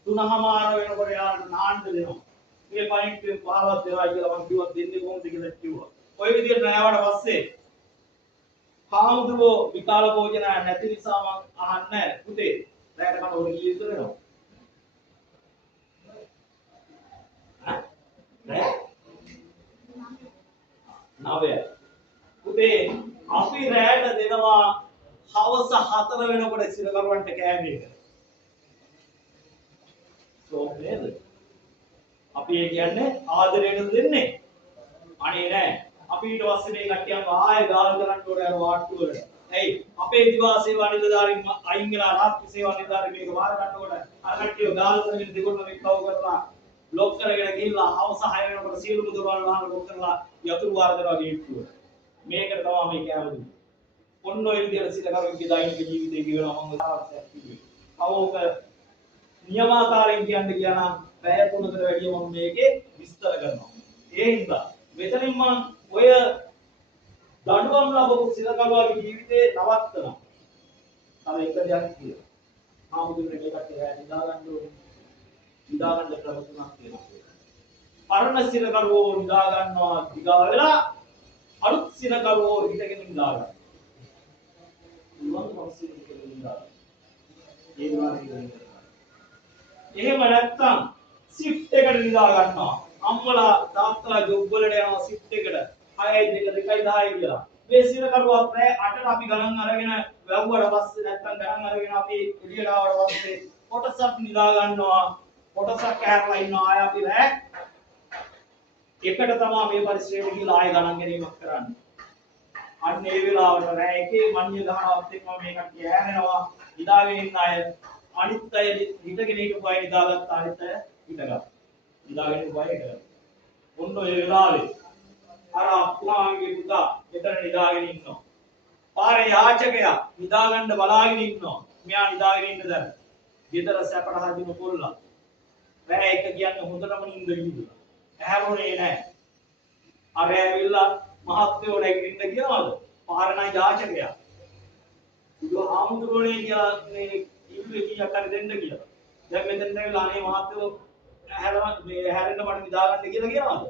3:00 වෙනකොට යාළුවා නාන්න දෙනවා. මේ පයින්ට් එක 15ක් දෙනවා කියලා මම කිව්වා දෙන්නේ කොහොමද කියලා කිව්වා. ඔය විදිහට නෑවට පස්සේ හාමුදුරුවෝ විකාල භෝජන නැති නිසා මම අහන්නේ පුතේ රැයට කන උඩ ගියේ ඉතර වෙනවා. නවය පුතේ අපි රැයට දෙනවා හවස 4 වෙනකොට සිරකරුවන්ට කෑමේක. සෝපේද අපි ඒ කියන්නේ ආදරයෙන් දෙන්නේ. අනේ නෑ. අපි ඊට පස්සේ මේ කට්ටියන් ආයෙ ගාල් කරන්න ඕනේ අර වාට්ටු වලට. ඇයි? අපේ දිවා සේවා නිලධාරීන් අයින් වෙලා රාත්‍රී සේවා නිලධාරීන් මේක වාර ගන්නකොට අර කට්ටිය ගාල් කරගෙන දෙකොල්ලම එක්කව කරලා ලොක් කරගෙන ගිහිල්ලා හවස 6 වෙනකොට සියලුම දොරවල් වහලා ලොක් කරලා යතුරු වාර දෙනවා ගේට්ටුව. මේකට තමයි මේ කෑම දුන්නේ. ඔන්න ඔය විදිහට සිරකරුවන්ගේ දෛනික ජීවිතේ කියනවා මම සාර්ථකයක් කිව්වේ. අවෝක නියමාකාරයෙන් කියන්න කියන පැය 3කට වැඩිය මම මේකේ විස්තර කරනවා. ඒ හින්දා මෙතනින් මම ඔය දඬුවම් ලැබපු සිරකරුවාගේ ජීවිතේ නවත්තනවා. තව එක දෙයක් කියනවා. ආමුදුනේ මේකට නිදා ගන්න ඕනේ. නිදා ගන්න ක්‍රම තුනක් තියෙනවා. පරණ සිරකරුවෝ නිදා ගන්නවා දිගා වෙලා අලුත් සිරකරුවෝ හිටගෙන නිදා ගන්නවා. එහෙම නැත්තම් shift එකට නිදා ගන්නවා. අම්මලා තාත්තලා ජොබ් වලට යනවා shift එකට 6යි 2 2යි 10යි කියලා. මේ සිරකරුවා ප්‍රය 8ට අපි ගණන් අරගෙන වැව්වට පස්සේ නැත්තම් ගණන් අරගෙන අපි එළියට ආවට පස්සේ කොටසක් නිදා ගන්නවා. කොටසක් කෑරලා ඉන්නවා. ආය අපි රැ එකට තමයි මේ පරිශ්‍රයට ගිහලා ආය ගණන් ගැනීමක් කරන්නේ. අන්න ඒ වෙලාවට රැ එකේ මන්්‍ය ගහනවත් එක්ක මේ කට්ටිය ඇහැරෙනවා. නිදාගෙන ඉන්න අය අනිත් අය හිටගෙන හිටපු අය නිදාගත්ත අනිත් අය හිටගත්තා. නිදාගෙන ඉන්න අය හිටගත්තා. ඔන්න ඔය වෙලාවේ අර අප්පුහාගේ පුතා එතන නිදාගෙන ඉන්නවා. පාරේ යාචකයා නිදාගන්න බලාගෙන ඉන්නවා. මෙයා නිදාගෙන ඉන්න දැන්. ගෙදර සැපට හදින කොල්ලා. රැ එක කියන්නේ හොඳටම නිින්ද ගිහිල්ලා. ඇහැරුනේ නැහැ. අර ඇවිල්ලා මහත්යෝ නැගිටින්න කියනවාද? පාරණ යාචකයා. බුදු ආමුදුරෝනේ කියලා මේ ඉල්ලුවේ කීයක් හරි දෙන්න කියලා. දැන් මෙතෙන් ඇවිල්ලා අනේ මහත්යෝ හැරෙන්න මට නිදා ගන්න කියලා කියනවාද?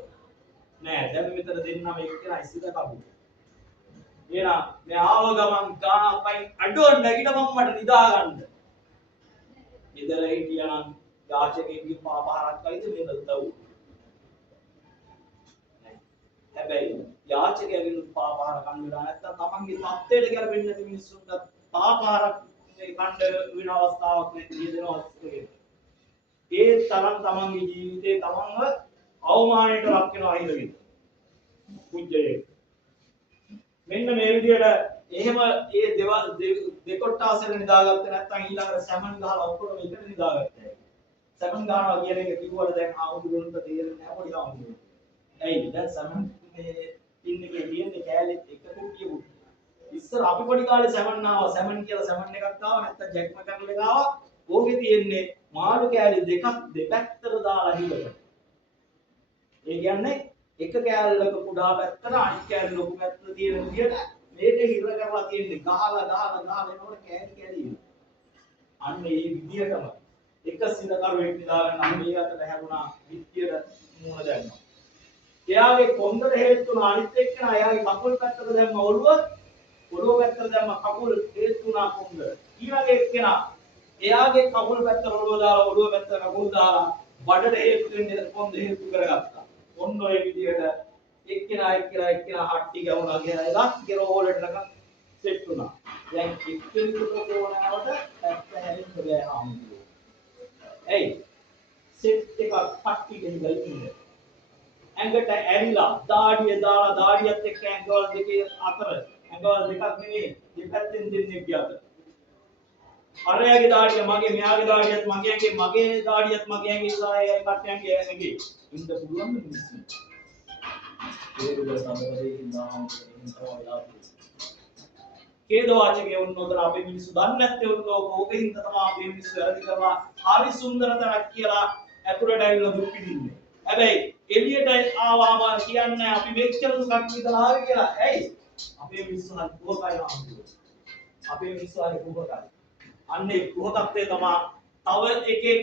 නෑ. දැන් මෙතන දෙන්නම එක්කලා ඉස්සෙද කපු. එහෙනම් මේ ආව ගමන් ගාපයි අඩුව නැගිටමම් මට නිදා ගන්න. ඉදලා හිටියානම් යාචකෙක්ගේ පාපහරක් කයිද මේක දව්. හැබැයි යාචකයන්ගෙන් පාපහාර කන් වෙලා නැත්තම් තමන්ගේ තත්ත්වයට ගැලපෙන්නේ නැති මිනිස්සුන්ට පාපහාරක් මේ කණ්ඩ වෙන අවස්ථාවක් නැති දෙනවා වගේ. ඒ තරම් තමන්ගේ ජීවිතේ තමන්ව අවමානයට ලක් වෙනවා හිතගෙන. පුජ්‍යයේ. මෙන්න මේ විදිහට එහෙම ඒ දෙකොට්ටාසෙට නිදාගත්තේ නැත්තම් ඊළඟට සැමන් ගහලා ඔක්කොම එකට නිදාගත්තා. සැමන් ගහනවා කියන එක කිව්වට දැන් ආමුදුරන්ට තේරෙන්නේ නැහැ පොඩි ආමුදුරන්ට. ඇයි දැන් සැමන් මේ අපි පොඩි කාලේ සැමන් ආවා. සැමන් කියලා සැමන් එකක් ආවා. නැත්නම් ජැක්ම කරල එක ආවා. ඕකේ තියෙන්නේ මාළු කෑලි දෙකක් දෙපැත්තට දාලා හිලකට. ඒ කියන්නේ එක කෑල්ලක කුඩා පැත්තට අනිත් කෑල්ල ලොකු පැත්තට තියෙන විදියට මේක හිර කරලා තියෙන්නේ. ගහලා එනකොට කෑලි කෑලි. අන්න ඒ විදියටම එක සිරකරුවෙක් නිදාගෙන නම් මේ අතට හැරුණා විත්තියට මූණ දැම්මා. එයාගේ කොන්දට හේතු වුණා අනිත් එක්කන එයාගේ කකුල් පැත්තට දැම්ම ඔළුව පැත්තට දැම්ම කකුල් හේතු වුණා කොන්ද. ඊළඟ එක්කෙනා එයාගේ කකුල් පැත්තට ඔළුව දාලා ඔළුව පැත්තට කකුල් දාලා බඩට හේතු වෙන්නේ කොන්ද හේතු කරගත්තා. ඔන්න ඔය විදියට එක්කෙනා හට්ටි ගවුණා කියලා එකක් කෙරෝලට නක සෙට් වුණා. දැන් එක්කෙනෙකුට ඕනෑවට පැත්ත හැරෙන්න බෑ ආමුදුරෝ. එයි සෙට් එකක් පට්ටි ගෙනලා ඉන්නේ. ඇඟට ඇරිලා දාඩිය දාලා දාඩියත් එක්ක ඇඟවල දෙකේ අතර ඇඟවල දෙකක් නෙවෙයි දෙපැත්තෙන් දෙන්නේ කියත. අරයාගේ දාඩිය මගේ මෙයාගේ දාඩියත් මගේ ඇඟේ මගේ දාඩියත් මගේ ඇඟේ ඉස්සායේ කට්ටියන්ගේ ඇඟේ ඉන්න පුළුවන් මිනිස්සු. ඒකවල සම්බන්ධයෙන් ඉන්නවා කේදවාචකේ උන්නෝතර අපේ මිනිස්සු දන්නේ නැත්තේ ඕකෙන් තමයි අපේ මිනිස්සු වැරදි කරලා හරි සුන්දරතරක් කියලා ඇතුළට ඇවිල්ලා දුක් විඳින්නේ. හැබැයි එළියට ආවාම කියන්නේ අපි මෙච්චර දුකක් විඳලා ආවේ කියලා. ඇයි? අපේ මිනිස්සු හරි කුහකයි ආන්නේ. අපේ මිනිස්සු හරි කුහකයි. අන්නේ කුහකත්වයේ තමයි තව එකෙක්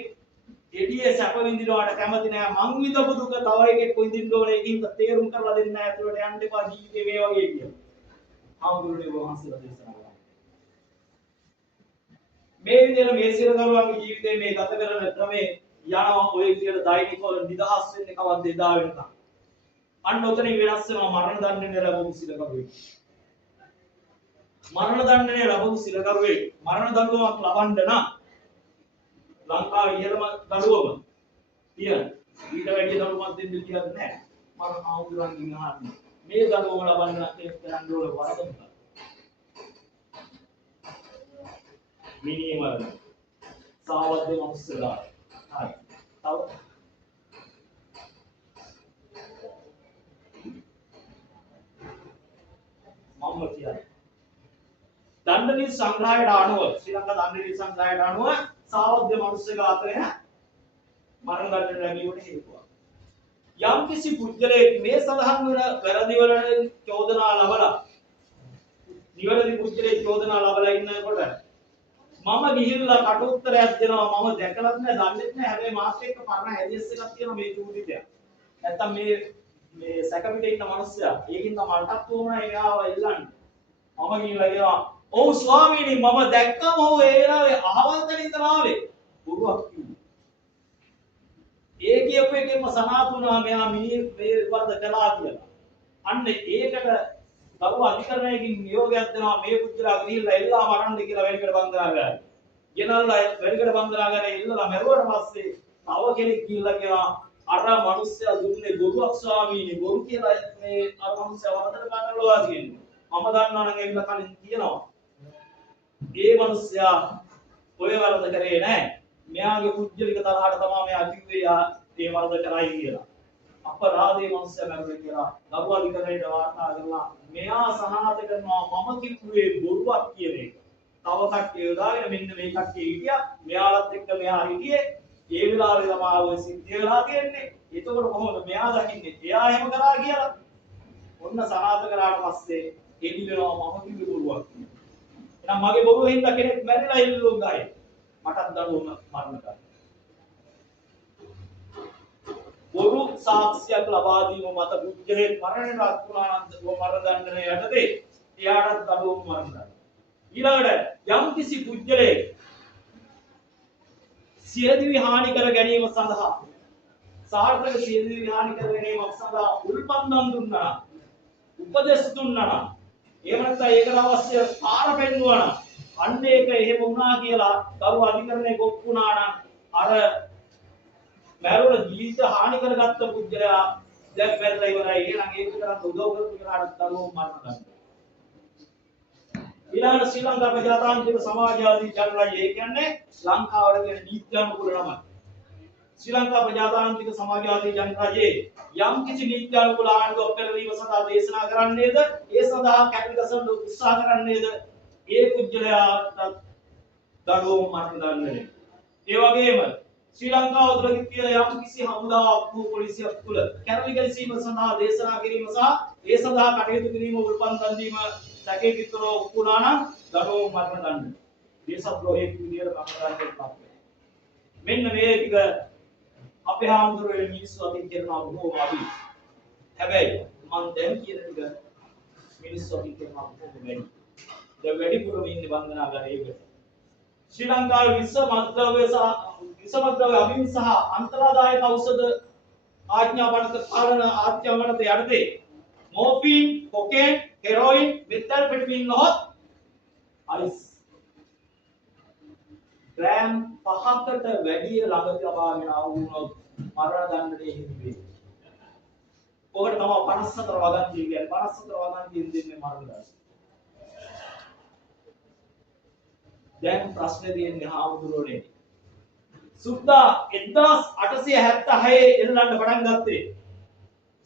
එළියේ සැප විඳිනවට කැමති නෑ. මං විඳපු දුක තව එකෙක් විඳින්න ඕනේ. ඒකින්ද තේරුම් කරලා දෙන්න නෑ. ඇතුළට යන්න එපා ජීවිතේ මේ වගේ කියලා. ආමුදුරේ වහන්සේලා දේශනා කරා. මේ විදිහට මේ සිරකරුවන්ගේ ජීවිතේ මේ ගත කරන ක්‍රමේ යනවා ඔය විදිහට දෛනිකව නිදහස් වෙන්නේ කවද්ද එදා වෙනකම්. අන්න ඔතනින් වෙනස් වෙනවා මරණ දඬුවම ලැබුණු සිරකරුවෙක්. මරණ දඬුවම ලැබුණු සිරකරුවෙක් මරණ දඬුවමක් ලබන්න නම් ලංකාවේ ඉහළම දඬුවම තියෙන. ඊට වැඩි දඬුවමක් දෙන්න කියලා නැහැ. මම ආමුදුරන්ගෙන් අහන්නේ. මේ දඬුවම ලබන්න නම් ඒක කරන්න ඕන වරද මොකක්ද? මිනිහ මරණ. සාවද්ද මනුස්සලා. හරි. තව මම කියන්නේ දණ්ඩ නීති සංග්‍රහයට අනුව ශ්‍රී ලංකා දණ්ඩ නීති සංග්‍රහයට අනුව සාවද්ද මනුස්ස ඝාතනය මරණ දඬුවම ලැබීමට හේතුවක්. යම්කිසි පුද්ගලයෙක් මේ සඳහන් වන වැරදි වලින් චෝදනා ලබලා නිවැරදි පුද්ගලයෙක් චෝදනා ලබලා ඉන්නකොට මම ගිහිල්ලා කටුත්තරයක් දෙනවා මම දැකලත් නෑ දන්නෙත් නෑ හැබැයි මාත් එක්ක පරණ ඇඩ්‍රස් එකක් තියෙනවා මේ චූදිතයක්. නැත්තම් මේ සැකපිටේ ඉන්න මිනිස්සයා ඒකින් තමයි මටත් උවමනා එයාව ඉල්ලන්නේ. මම ගිහිල්ලා කියනවා ඔව් ස්වාමීනි මම දැක්කම ඔව් ඒ වෙලාවේ අහවල්තන ඉඳන් ආවේ. බොරුවක් කිව්වා. ඒ කියපු එකෙන්ම සනාතුණා මෙයා මේ වර්ධ කළා කියලා. අන්න ඒකට දරුව අධිකරණයකින් නියෝගයක් දෙනවා මේ පුද්ගලයා ගිහිල්ලා එල්ලා මරන්න කියලා වැඩිකට බන්ධනාගාරය. ගෙනල්ලා වැඩිකට බන්ධනාගාරේ ඉල්ලලා මැරුවට පස්සේ තව කෙනෙක් ගිහිල්ලා කියනවා අර මිනිස්සයා දුන්නේ බොරුවක් ස්වාමීනි බොරු කියලා මේ අර මිනිස්සයා වරදට පාටලවා කියන්නේ. මම දන්නවා නම් එන්න කලින් කියනවා. ඒ මිනිස්සයා ඔය වරද කරේ නැහැ. මෙයාගේ පුද්ගලික තරහට තමයි මෙයා කිව්වේ ඒ වරද කරයි කියලා. අපරාධේ මිනිස්සයා මැරුවේ කියලා දරුවා අධිකරණයට වාර්තා කරලා මෙයා සහාත කරනවා මම කිව්වේ බොරුවක් කියන එක. තව කට්ටිය යොදාගෙන මෙන්න මේ කට්ටිය හිටියා මෙයාලත් එක්ක මෙයා හිටියේ ඒ වෙලාවේ තමයි ඔය සිද්ධිය වෙලා තියෙන්නේ. එතකොට කොහොමද මෙයා දකින්නේ? එයා එහෙම කරා කියලා. ඔන්න සහාත කරාට පස්සේ එදි වෙනවා මම කිව්වේ බොරුවක්. එහෙනම් මගේ බොරුවෙන් හින්දා කෙනෙක් මැරිලා ඉල්ලුම් ගායි. මටත් දඬුවම මරණ කරා. බොරු සාක්ෂියක් ලබා දීම මත පුද්ගලයෙක් මරණයට පත් වුණා නම් මරණ දඬුවම යටතේ එයාට දඬුවම මරණයි. ඊළඟට යම්කිසි පුද්ගලයෙක් සියදිවි හානි කර ගැනීම සඳහා සාර්ථක සියදිවි හානි කර ගැනීමක් සඳහා උල්පන්දම් දුන්නා උපදෙස් දුන්නා එහෙම නැත්නම් ඒකට අවශ්‍ය පාර පෙන්වුවා නම් අන්න ඒක එහෙම වුණා කියලා දරුව අධිකරණයේ කොප්පුණා නම් අර මැරුණ ජීවිත හානි කරගත්ත පුද්ගලයා දැන් මැරලා ඉවරයි. එහෙනම් ඒක කරන් උදව් කරපු කෙනාට දරුවෝ මරණ ගන්නවා. ඊළඟ ශ්‍රී ලංකා ප්‍රජාතාන්ත්‍රික සමාජවාදී චලනය ඒ කියන්නේ ලංකාවට කියන නීත්‍යානුකූල නම. ශ්‍රී ලංකා ප්‍රජාතාන්ත්‍රික සමාජවාදී ජනරජයේ යම් කිසි නීත්‍යානුකූල ආණ්ඩුවක් පෙරළීම සඳහා දේශනා කරන්නේද ඒ සඳහා කැපිගසන්න උත්සාහ කරන්නේද ඒ පුජ්‍යලයාට දඩුවම් මරණ දඬුවම්. ඒ වගේම ශ්‍රී ලංකාව තුළ තියෙන යම් කිසි හමුදාවක් වූ පොලිසියක් තුළ කැරලි ගැසීම සඳහා දේශනා කිරීම සහ ඒ සඳහා කටයුතු කිරීම උල්පන් දන් දීම සැකේකිතර ඔප්පුනා නම් දඩුවම් මරණ දඬුවම්. දේශද්‍රෝහීක විදියට කමරන්නේ නැහැ. මෙන්න මේ ටික අපේ හාමුදුරුවෝ මිනිස්සු අතින් කරනවා බොහෝ අඩුයි. හැබැයි මම දැන් කියන ටික මිනිස්සු අතින් කරනවා බොහෝ වැඩි. දැන් වැඩිපුරම ඉන්නේ වන්දනාගාරයේකට. ශ්‍රී ලංකාවේ විස මත්ද්‍රව්‍ය අභින් සහ අන්තරාදායක ඖෂධ ආඥාපනත පාලන ආඥාවනත යටතේ මෝෆින්, කොකේන්, හෙරොයින්, මෙථැම්ෆෙටමින් නොහොත් අයිස් ග්‍රෑම් 5කට වැඩි ළඟ තබාගෙන ආවුනොත් මරණ දඬුවමේ හිමි වේ. ඔකට තමයි 54 වගන්තිය කියන්නේ. 54 වගන්තියෙන් දෙන්නේ මරණ දඬුවම. දැන් ප්‍රශ්නේ තියෙන්නේ හාමුදුරුවනේ. සුද්දා 1876 එල්ලන්න පටන් ගත්තේ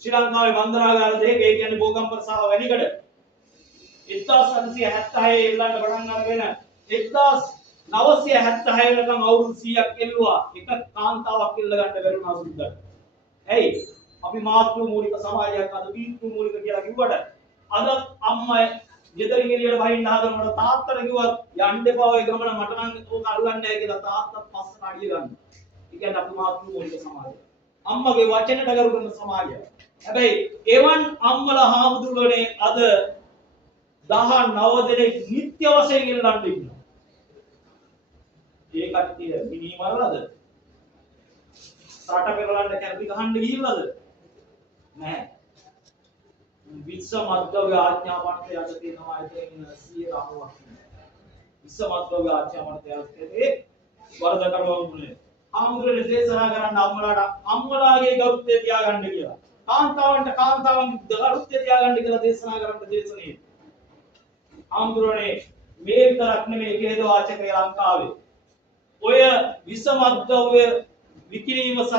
ශ්‍රී ලංකාවේ බන්දරාගාර දෙක ඒ කියන්නේ බෝගම්පර සහ වැලිකඩ 1876 එල්ලන්න පටන් අරගෙන 1976 වෙනකම් අවුරුදු 100ක් එල්ලුවා එක කාන්තාවක් එල්ල ගන්න බැරි වුණා සුද්දාට. ඇයි? අපි මාතෘ මූලික සමාජයක් අද පීතෘ මූලික කියලා කිව්වට අද අම්මා ගෙදරින් එළියට බහින්න හදනකොට තාත්තට කිව්වත් යන්න එපා ඔය ගමන මට නම් ඕක අල්ලන්නේ නැහැ කියලා තාත්තත් පස්සට අඩිය ගන්නවා. ඒ කියන්නේ අපි මාතෘ මූලික සමාජය. අම්මගේ වචනට ගරු කරන සමාජය. හැබැයි එවන් අම්මලා හාමුදුරුවනේ අද 19 දෙනෙක් නිත්‍ය වශයෙන් එල්ලන්න ඉන්නවා. ඒ කට්ටිය මිනී මරලාද? සාට පෙරලන්න කැරපි ගහන්න ගිහිල්ලාද? නැහැ. විශ්ව මත්ද්‍රව්‍ය ආඥාපනත යටතේ තමයි එතන 190ක්. විශ්ව මත්ද්‍රව්‍ය ආඥාපනත යටතේ වරද කරවන්නේ. ආමුද්‍රේ දේශනා කරන්න අම්මලාගේ ගෞරවය තියාගන්න කියලා. කාන්තාවන්ගේ ගෞරවය තියාගන්න කියලා දේශනා කරන්න දේශනේ. ආමුද්‍රේ මේ විතරක් නෙමෙයි හේද වාචකය ලංකාවේ. ඔය විශ්ව මත්ද්‍රව්‍ය විකිණීම සහ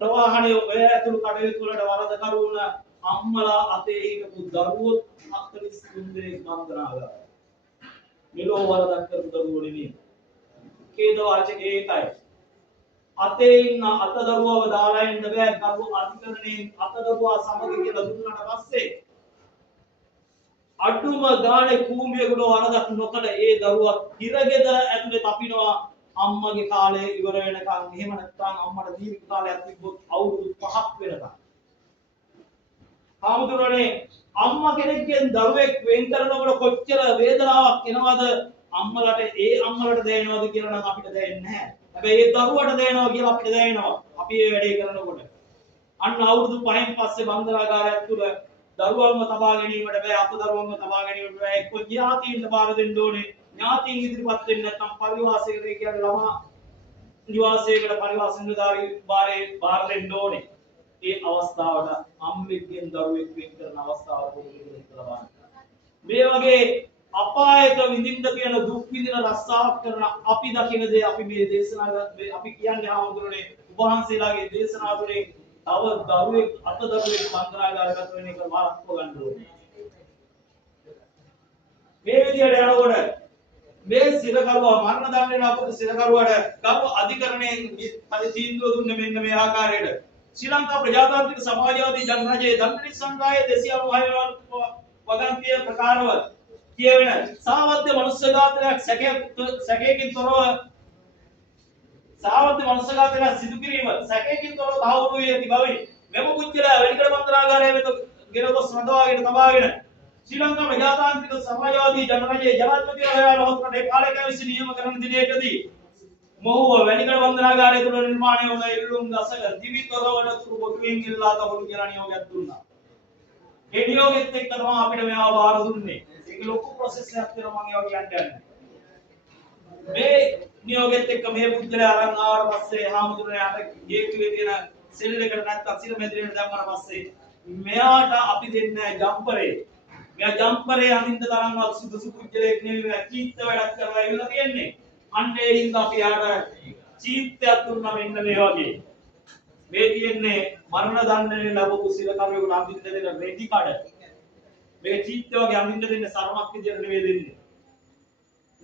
ප්‍රවාහණය ඔය ඇතුළු කටයුතු වලට වරද කරුණ අම්මලා අතේ හිටපු දරුවොත් 43 දෙනෙක් බන්ධනාගාරය. මෙලෝ වරදක් කරපු දරුවෝ නෙමෙයි. ඛේද වාචකයේ ඒකයි. අතේ ඉන්න අත දරුවව දාලා ඉන්න බෑ. කරු අධිකරණයෙන් අත දරුවා සමග කියලා දුන්නාට පස්සේ අඩුම ගානේ කූඹියකට වරදක් නොකළ ඒ දරුවා හිරගෙදර ඇතුලේ තපිනවා. අම්මගේ කාලය ඉවර වෙනකන් එහෙම නැත්නම් අම්මට දීර්ඝ කාලයක් තිබ්බොත් අවුරුදු 5ක් වෙනකන්. ආමුදුරනේ අම්මා කෙනෙක්ගෙන් දරුවෙක් වෙන් කරනකොට කොච්චර වේදනාවක් එනවද අම්මලට ඒ අම්මලට දැනෙනවද කියලා නම් අපිට දැනෙන්නේ නැහැ. හැබැයි ඒ දරුවට දැනෙනවා කියලා අපිට දැනෙනවා. අපි මේ වැඩේ කරනකොට. අන්න අවුරුදු 5න් පස්සේ බන්දරාගාරයක් තුල දරුවන්ව තබා ගැනීමට බෑ, අත දරුවන්ව තබා ගැනීමට බෑ. එක්ක ඥාතීන්ට බාර දෙන්න ඕනේ. ඥාතීන් ඉදිරිපත් වෙන්නේ නැත්නම් පරිවාසයකට කියන්නේ ළමා නිවාසයකට පරිවාස නිලධාරී බාර දෙන්න ඕනේ. ඒ අවස්ථාවට අම්මෙක්ගෙන් දරුවෙක් වෙන් කරන අවස්ථාව පොදුවේ බලන්න. මේ වගේ අපායක විඳින්න කියන දුක් විඳින රස්සාවක් කරන අපි දකින දේ අපි මේ දේශනා අපි කියන්නේ ආවුදුරනේ උපවහන්සේලාගේ දේශනා තුළින් තව දරුවෙක් අත දරුවෙක් බන්ධනාගාරගත වෙන එක වළක්ව ගන්න ඕනේ. මේ විදියට යනකොට මේ සිරකරුවා මරණ දඬුවම අපට සිරකරුවාට ගරු අධිකරණයෙන් තීන්දුව දුන්නේ මෙන්න මේ ආකාරයට. ශ්‍රී ලංකා ප්‍රජාතාන්ත්‍රික සමාජවාදී ජනරජයේ දණ්ඩනි සංග්‍රහයේ 296 වගන්තිය ප්‍රකාරව කියවෙන සාවද්‍ය මනුෂ්‍ය ඝාතනයක් සැකයකින් තොරව සිදු කිරීම සැකයකින් තොරව තහවුරු වී ඇති බවින් මෙම පුජ්‍යලයා වෙලිකඩ බන්ධනාගාරයේ වෙත ගෙන ගොස් රඳවාගෙන තබාගෙන ශ්‍රී ලංකා ප්‍රජාතාන්ත්‍රික සමාජවාදී ජනරජයේ ජනාධිපතිවරයා ලොහොත්කට ඒ කාලයක විසින් නියම කරන දිනයකදී මොහුව වැලිකඩ බන්ධනාගාරය තුළ නිර්මාණය වුණ ඉල්ලුම් ගසක දිවිතොරවල තුරු බොටුවෙන් ඉල්ලා තබනු කියලා නියෝගයක් දුන්නා. ඒ නියෝගෙත් එක්ක තමයි අපිට මේවා බාර දුන්නේ. ඒක ලොකු ප්‍රොසෙස් එකක් තියෙනවා මම ඒවා කියන්න යන්නේ. මේ නියෝගෙත් එක්ක මේ පුජ්‍යලයා අරන් ආවට පස්සේ හාමුදුරනේ ගේට්ටුවේ තියෙන සෙල් එකට නැත්තම් සිර මැදිරියට දැම්මම පස්සේ මෙයාට අපි දෙන්නේ ජම්පරේ. මෙයා ජම්පරේ අඳින්න තරම්වත් සුදුසු පුජ්‍යලයක් නෙවෙයි. කීත්ත වැඩක් කරලා ඉවලා තියෙන්නේ. අන්න ඒ හින්දා අපි යාට චීත්තයක් දුන්නා මෙන්න මේ වගේ. මේ තියෙන්නේ මරණ දඬුවමේ ලැබපු සිරකරුවෙකුට අඳින්න දෙන රෙදි කඩ. මේක චීත්ත වගේ අඳින්න දෙන්නේ සරමක් විදියට නෙවෙයි දෙන්නේ.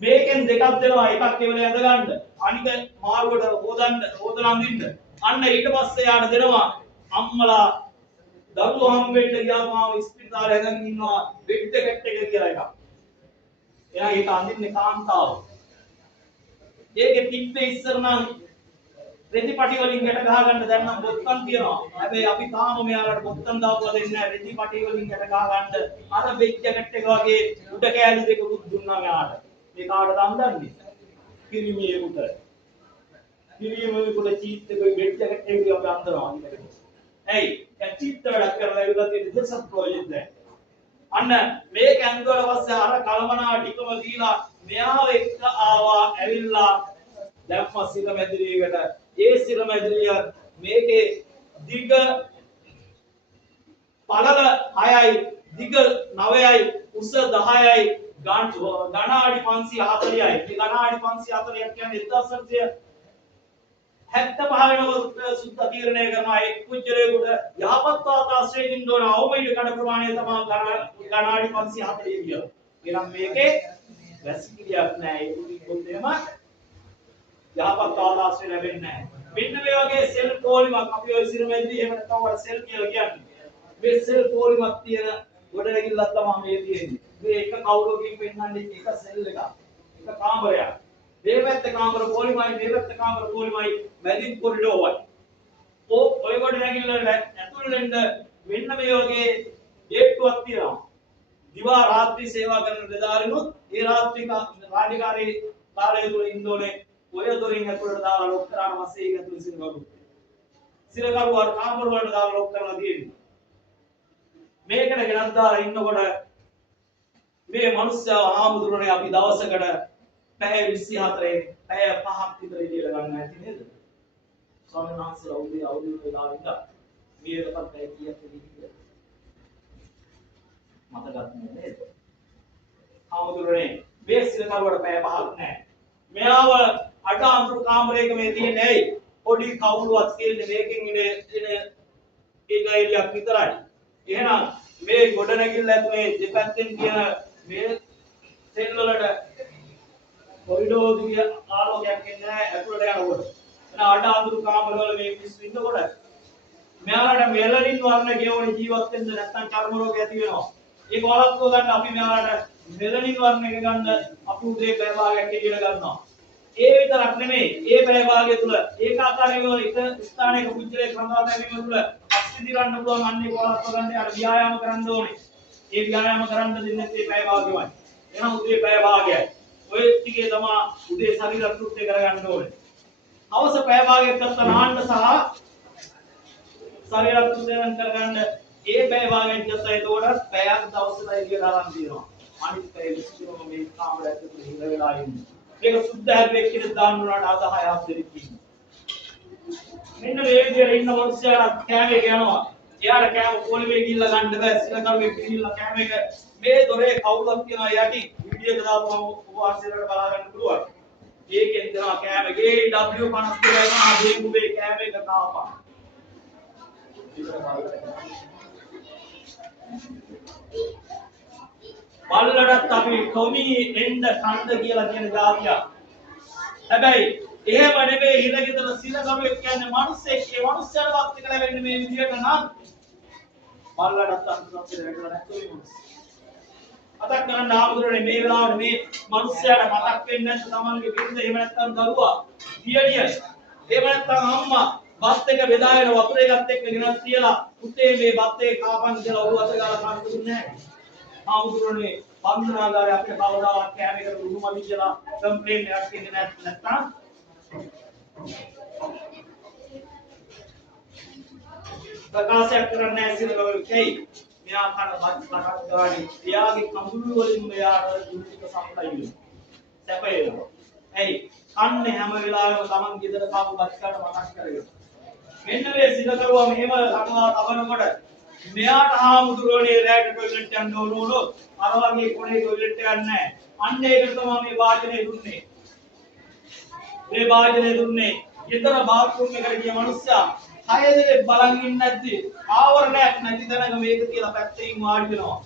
මේකෙන් දෙකක් දෙනවා එකක් කෙවල ඇඳ ගන්න. අනික මාරුවට හොදලා අඳින්න. අන්න ඊට පස්සේ යාට දෙනවා අම්මලා දරුවෝ හම් වෙන්න ගියාම ඉස්පිරිතාලේ ඇඳගෙන ඉන්නවා බෙඩ් එකකට එක කියලා එකක්. එයා ඒක අඳින්නේ කාන්තාව. ඒකේ තිබ්බේ ඉස්සර නම් රෙදි පටි වලින් ගැට ගහ ගන්න දැන් නම් බොත්තම් තියනවා. හැබැයි අපි තාම මෙයාලට බොත්තම් දාපුවා දෙන්නේ නැහැ. රෙදි පටි වලින් ගැට ගහ ගන්න අර බෙඩ් ජැකට් එක වගේ උඩ කෑලි දෙකකුත් දුන්නා මෙයාට. මේ කාටද අඳන්නේ? කිරිමියෙකුට. කිරිමියෙකුට චීත් එක බෙඩ් ජැකට් එක අපි අඳනවා. ඇයි? ඒ චීත් වැඩක් කරලා ඉවරලා තියෙන දෙසක් ප්‍රොජෙක්ට් දැන්. අන්න මේක ඇඳුවල පස්සේ අර කලමනා ටිකම දීලා මෙයාව එක්ක ආවා ඇවිල්ලා දැම්ම සිර මැදිරියකට. ඒ සිර මැදිරිය මේකේ දිග පළල 6යි දිග 9යි උස 10යි ඝන අඩි 540යි. මේ ඝන අඩි 540ක් කියන්නේ 1975 වෙනකොට සුද්ධ තීරණය කරනවා එක් කුජලයකට යහපත් වාතාශ්‍රයකින් දෝන අවමයිද කඩ ප්‍රමාණය තමයි ඝන අඩි 540 කියලා. එහෙනම් මේකේ වැසිකිලියක් නැහැ. ඒක කිව්වොත්ම යහපත් වාතාශ්‍රය ලැබෙන්නේ නැහැ. මෙන්න මේ වගේ සෙල් පොලිමක් අපි ඔය සිරමැදිරි එහෙම නැත්නම් වල සෙල් කියලා කියන්නේ. මේ සෙල් පොලිමක් තියෙන ගොඩනැගිල්ලක් තමයි මේ තියෙන්නේ. මේ එක කවුලකින් පෙන්නන්නේ එක සෙල් එකක්. එක කාමරයක්. මේ පැත්තේ කාමර පොලිමයි මේ පැත්තේ කාමර පොලිමයි මැදින් කොරිඩෝරයි. ඔය ගොඩනැගිල්ල ඇතුල් වෙන්න මෙන්න මේ වගේ ගේට්ටුවක් තියෙනවා. දිවා රාත්‍රී සේවා කරන නිලධාරීනුත් ඒ රාත්‍රී රාජකාරී කාලය තුල ඉන්නෝනේ ඔය දොරින් ඇතුළට දාලා ලොක් කරාම පස්සේ ඒක ඇතුළේ සිරකරු අර කාමර වලට දාලා ලොක් කරලා තියෙනවා. මේකට ගෙනත් දාලා ඉන්නකොට මේ මිනිස්සයා ආමුදුරනේ අපි දවසකට පැය 24 පැය 5ක් විතර ඉඳලා ගන්න ඇති නේද? ස්වාමීන් වහන්සේලා උදේ අවුරුදු වෙලා ඉඳලා මේකටත් පැය කීයක් දෙන්නේ මතකත් නේද? ආමුදුරනේ මේ සිරකරුවට පැය 5ක් නැහැ. මෙයාව අඩ අඳුරු කාමරයක මේ තියෙන්නේ ඇයි? පොඩි කවුරුවක් තියෙන්නේ මේකෙන් එන ඒගයිලියක් විතරයි. එහෙනම් මේ ගොඩනැගිල්ල ඇතුලේ දෙපැත්තෙන් තියෙන මේ සෙල් වලට කොරිඩෝර් දිගේ ආලෝකයක් එන්නේ නැහැ ඇතුලට යනකොට. එහෙනම් අඩ අඳුරු කාමරවල මේ මිනිස්සු ඉන්නකොට මෙයාලට මෙලනින් වර්ණ ගෙවන ජීවත් වෙන්න නැත්නම් චර්ම රෝග ඇති වෙනවා. ඒක වළක්ව ගන්න අපි මෙයාලට මෙලනින් වර්ණ එක ගන්න අපි උදේ පැය භාගයක් එළියට ගන්නවා. ඒ විතරක් නෙමෙයි ඒ පැය භාගය තුල ඒකාකාරීව එක ස්ථානයක පුජ්‍යලේ සඳහා තැබීම තුල අස්විදි ගන්න පුළුවන් අන්නේ වළක්ව ගන්න යාර ව්‍යායාම කරන්න ඕනේ. ඒ ව්‍යායාම කරන්න දෙන්නේ මේ පැය භාගයමයි. එහෙනම් උදේ පැය භාගයයි. ඔය ටිකේ තමයි උදේ ශරීර කෘත්‍ය කරගන්න ඕනේ. අවශ්‍ය පැය භාගයක් ගත්ත නාන්න සහ ශරීර කෘත්‍ය කරගන්න ඒ පැය භාගයක් ගත්ත ඒතකොට පැයක් දවසට එළියට ආරම්භ වෙනවා. අනිත් පැය 20 මේ කාමරය ඇතුළේ හිර වෙලා ඉන්නේ. මේක සුද්ධ හැබැයි කියලා දාන්න උනාට අද 6ක් දෙනෙක් ඉන්නවා. මෙන්න මේ විදිහට ඉන්න මිනිස්සයා කෑම එක යනවා. එයාට කෑම පොලිමේ ගිහිල්ලා ගන්න බෑ. සිරකරුවේ ගිහිල්ලා කෑම එක මේ දොරේ කවුලක් තියනවා යටි වීඩියෝ එක දාපුවම උපවාසයට බලා ගන්න පුළුවන්. ඒකෙන් දෙනවා කෑම ගේ W50 කියලා එනවා දේගුවේ කෑම එක කාපා. බල්ලඩත් අපි කොමි එන්න කන්ද කියලා කියන જાතියක්. හැබැයි එහෙම නෙමෙයි හිරගෙදර සිරකරුවෙක් කියන්නේ මිනිස්සෙක්. ඒ මිනිස්සයාට වත් එක ලැබෙන්නේ මේ විදියට නම් බල්ලඩත් අන්තිමට වැටලා නැත්නම් මේ මිනිස්සු. අතක් කරන්න ආමුදුරනේ මේ වෙලාවට මේ මිනිස්සයාට මතක් වෙන්නේ නැත්නම් තමන්ගේ බිරිඳ එහෙම නැත්නම් දරුවා දියණිය එහෙම නැත්නම් අම්මා බත් එක බෙදාගෙන වතුර එකත් එක්ක ගෙනත් තියලා පුතේ මේ බත් එක කාපන් කියලා ඔළුව අත ගාලා කන්න දුන්නේ නැහැ. ආමුදුරනේ බන්ධනාගාරේ අපේ කවදාවත් කෑම එකට උණුමදි කියලා කම්ප්ලේන්ට් එකක් දෙන්නේ නැත්නම් ප්‍රකාශයක් කරන්නේ නැහැ සිරකරුවෙක්යි. මෙයා කන බත් ලකක් ගානේ එයාගේ කඳුළු වලින් මෙයාට දුක්ඛ සම්පතයි වෙනවා. සැපේ වෙනවා. ඇයි? කන්නේ හැම වෙලාවෙම Taman ගෙදර කාපු බත් කාට මතක් කරගෙන. මෙන්න මේ සිරකරුවා මෙහෙම කනවා තබනකොට මෙයාට ආමුදුරෝනේ රැට ටොයිලට් යන්න ඕනෝ අර වගේ කොනේ ටොයිලට් එකක් නැහැ. අන්න ඒකට තමයි මේ වාදනය දුන්නේ. මේ වාජනේ දුන්නේ. ඊතර බාත්රූම් එකට ගිය මිනිස්සයා 6 දෙනෙක් බලන් ඉන්නේ නැද්දි ආවරණයක් නැති තැනක මේක කියලා පැත්තකින් වාඩි වෙනවා.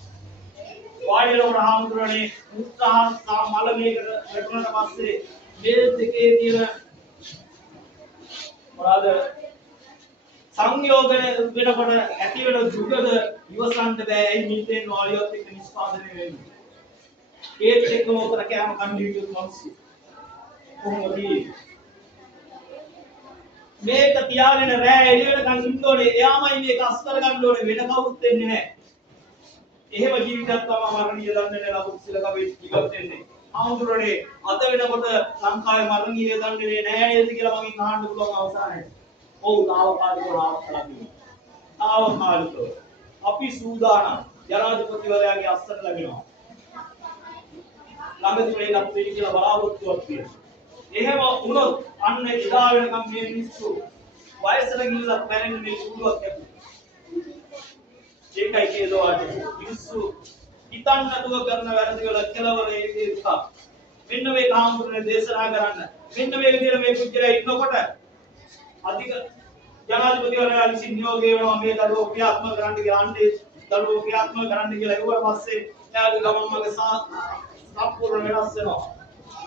වාඩි වෙනකොට හාමුදුරනේ උත්සාහ මල මේකට වැටුණාට පස්සේ මේ දෙකේ තියෙන මොනවාද සංයෝගන වෙනකොට ඇති වෙන දුකද ඉවසන්න බෑ. ඒ මිත්‍රෙන් වාලියොත් එක්ක නිෂ්පාදනය වෙන්නේ. ඒත් එක්කම උතර කෑම කන්න හිටියොත් මිනිස්සු කොහොමද මේක තියාගෙන රෑ එළි වෙනකන් ඉන්න ඕනේ. එයාමයි මේක අස් කර ගන්න ඕනේ. වෙන කවුරුත් වෙන්නේ නැහැ. එහෙම ජීවිතයක් තමයි මරණීය දණ්ඩනය ලබු සිලකපේ ජීවත් වෙන්නේ. ආමුදුරනේ අද වෙනකොට ලංකාවේ මරණීය දණ්ඩනය නැහැ නේද කියලා මගෙන් අහන්න පුළුවන් අවසානයේ. ඔව් තාවකාලිකව තාවකාලිකව අපි සූදානම් ජනාධිපතිවරයාගේ අස්සට ලැබෙනවා. ළඟදී මේකත් වෙයි කියලා බලාපොරොත්තුවක් තියෙනවා. එහෙම වුණොත් අන්න එදා වෙනකම් මේ මිනිස්සු වයසට ගිහිල්ලා මැරෙන්න මේ සුළුවක් ලැබුණා. ඒකයි කියලාට මිනිස්සු හිතන්න නැතුව කරන වැරදි වල කෙලවර ඒකේ දුක. මෙන්න මේ කාමුනේ දේශනා කරන්න. මෙන්න මේ විදිහට මේ කුජලයා ඉන්නකොට අධික ජනාධිපතිවරයා විසින් නියෝගය වෙනවා මේ දරුවෝ ක්‍රියාත්මක කරන්න කියලා. අන්නේ දරුවෝ ක්‍රියාත්මක කරන්න කියලා ඒවට පස්සේ එයාගේ ගමන් මගේ සම්පූර්ණ වෙනස් වෙනවා.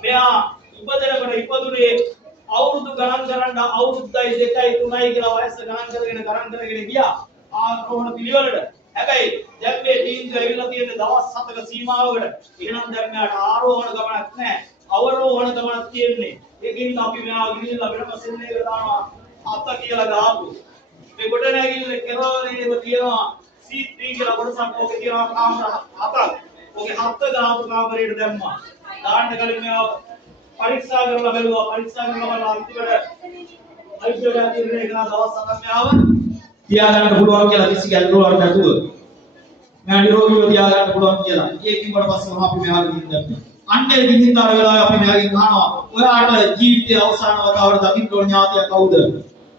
මෙයා ඉපදෙනකොට ඉපදුනේ අවුරුදු ගණන් කරන්න අවුරුද්දයි 2යි 3යි කියලා වයස ගණන් කරගෙන ගියා ආරෝහණ පිළිවෙලට. හැබැයි දැන් මේ තීන්දුව ඇවිල්ලා තියෙන දවස් 7ක සීමාවකට. එහෙනම් දැන් මෙයාට ආරෝහණ ගමනක් නැහැ. අවරෝහණ ගමනක් තියෙන්නේ. ඒකින් අපි මෙයා ගිහිල්ලා වෙනම සෙල්ලේක දානවා. අත කියලා දාපු. මේ කොට නැගිල්ල කෙරවලේම තියෙනවා C3 කියලා කොටසක් ඕකේ තියෙනවා කාමර 7ක්. ඕකේ 7 දාපු කාමරේට දැම්මා. දාන්න කලින් මෙයා පරීක්ෂා කරලා බැලුවා. පරීක්ෂා කරලා බලලා අන්තිමට අයිතිවරයා තිරේ කරන දවස් 7ක් මෙයාව තියාගන්න පුළුවන් කියලා කිසි ගැටලුවක් නැතුව. මෙයා නිරෝගීව තියාගන්න පුළුවන් කියලා. ඒකින් වට පස්සේ අපි මෙයාට ගිහින් දැම්මා. අන්නේ විදිහට අර වෙලාවේ අපි මෙයාගෙන් අහනවා ඔයාට ජීවිතයේ අවසාන වතාවට දකින්න ඕන ඥාතිය කවුද?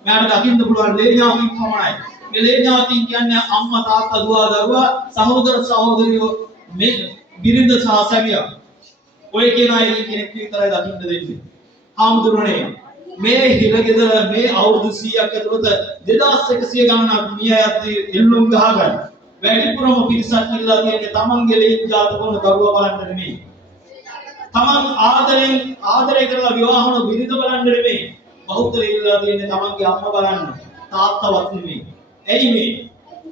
මෙයාට දකින්න පුළුවන් ලේ ඥාතින් පමණයි. මේ ලේ ඥාතින් කියන්නේ අම්මා තාත්තා දුව දරුවා සහෝදර සහෝදරියෝ මේ බිරිඳ සහ සැමියා. ඔය කියන අය කෙනෙක් විතරයි දකින්න දෙන්නේ. ආමුදුරනේ මේ හිරගෙදර මේ අවුරුදු 100ක් ඇතුළත 2100 ගණනක් මියයත් එල්ලුම් ගහගන්න. වැඩිපුරම පිරිසක් ඉල්ලා තියෙන්නේ තමන්ගේ ලේ ජාතකවල දරුවා බලන්න නෙමෙයි. තමන් ආදරය කරලා විවාහ වුණ බිරිඳ බලන්න නෙමෙයි. බෞද්ධ ඉල්ලා තියෙන්නේ තමන්ගේ අම්මා බලන්න. තාත්තවත් නෙමෙයි. එයි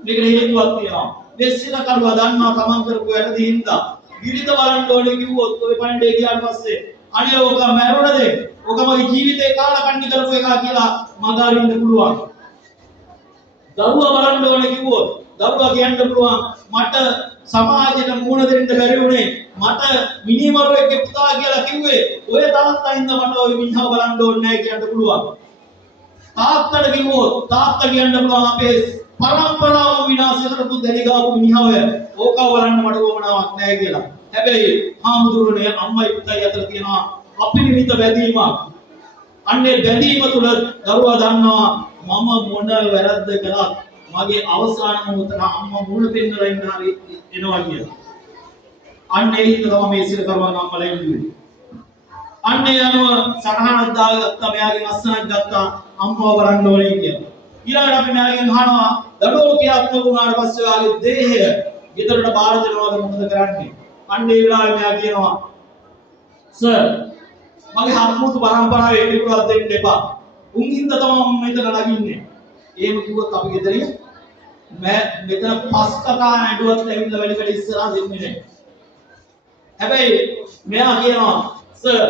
මේකට හේතුවක් තියෙනවා. මේ සින කරුවා දන්නවා තමන් කරපු වැරදි හින්දා. බිරිඳ බලන්න ඕනේ කිව්වොත් ඔය පණ්ඩේ ගියාට පස්සේ අනේ ඔක මැරුණද? ඔක මගේ ජීවිතේ කාලකන්ණි කරපු එක කියලා මග අරින්න පුළුවන්. දරුවා බලන්න ඕනේ කිව්වොත් දරුවා කියන්න පුළුවන් මට සමාජයට මුණ දෙන්න බැරි වුණේ මට මිනිමරුවෙක්ගේ පුතා කියලා කිව්වේ ඔය තාත්තා හින්දා මට ඔය මිනිහව බලන්න ඕනේ නැහැ කියන්න පුළුවන්. තාත්තට කිව්වොත් තාත්තා කියන්න පුළුවන් අපේ පරම්පරාව විනාශ කරපු දෙලිගාපු මිනිහව ඕකව බලන්න මට ඕමනාවක් නැහැ කියලා. හැබැයි හාමුදුරනේ අම්මයි පුතයි අතර තියෙනවා අපිරිමිත බැඳීමක්. අන්නේ බැඳීම තුල දරුවා දන්නවා මම මොන වැරද්ද කළත් මගේ අවසාන මොහොතට අම්මා මුණ දෙන්නලා ඉන්න හරි එනවා කියලා. අන්නේ හිත තමයි මේ සිර කරුවන් අම්මලා ඉන්නේ. අන්නේ යනුව සටහනක් දාගත්තා මෙයාගෙන් අස්සනක් ගත්තා අම්මව බලන්න ඕනේ කියලා. ඊළඟට අපි මෙයාගෙන් අහනවා දඩෝ ක්‍රියාත්මක වුණාට පස්සේ ඔයාගේ දේහය ගෙදරට බාර දෙනවද මොකද කරන්නේ? අන්නේ ඒ වෙලාවේ මෙයා කියනවා සර් මගේ හම්මුතු පරම්පරාවේ ඒකවත් දෙන්න එපා. උන් හින්දා තමයි මම මෙතන නගින්නේ. එහෙම කිව්වොත් අපි ගෙදරින් මෙතන පස් කතා නඩුවත් ඇවිල්ලා වැඩිකට ඉස්සරහා දෙන්නේ නැහැ. හැබැයි මෙයා කියනවා සර්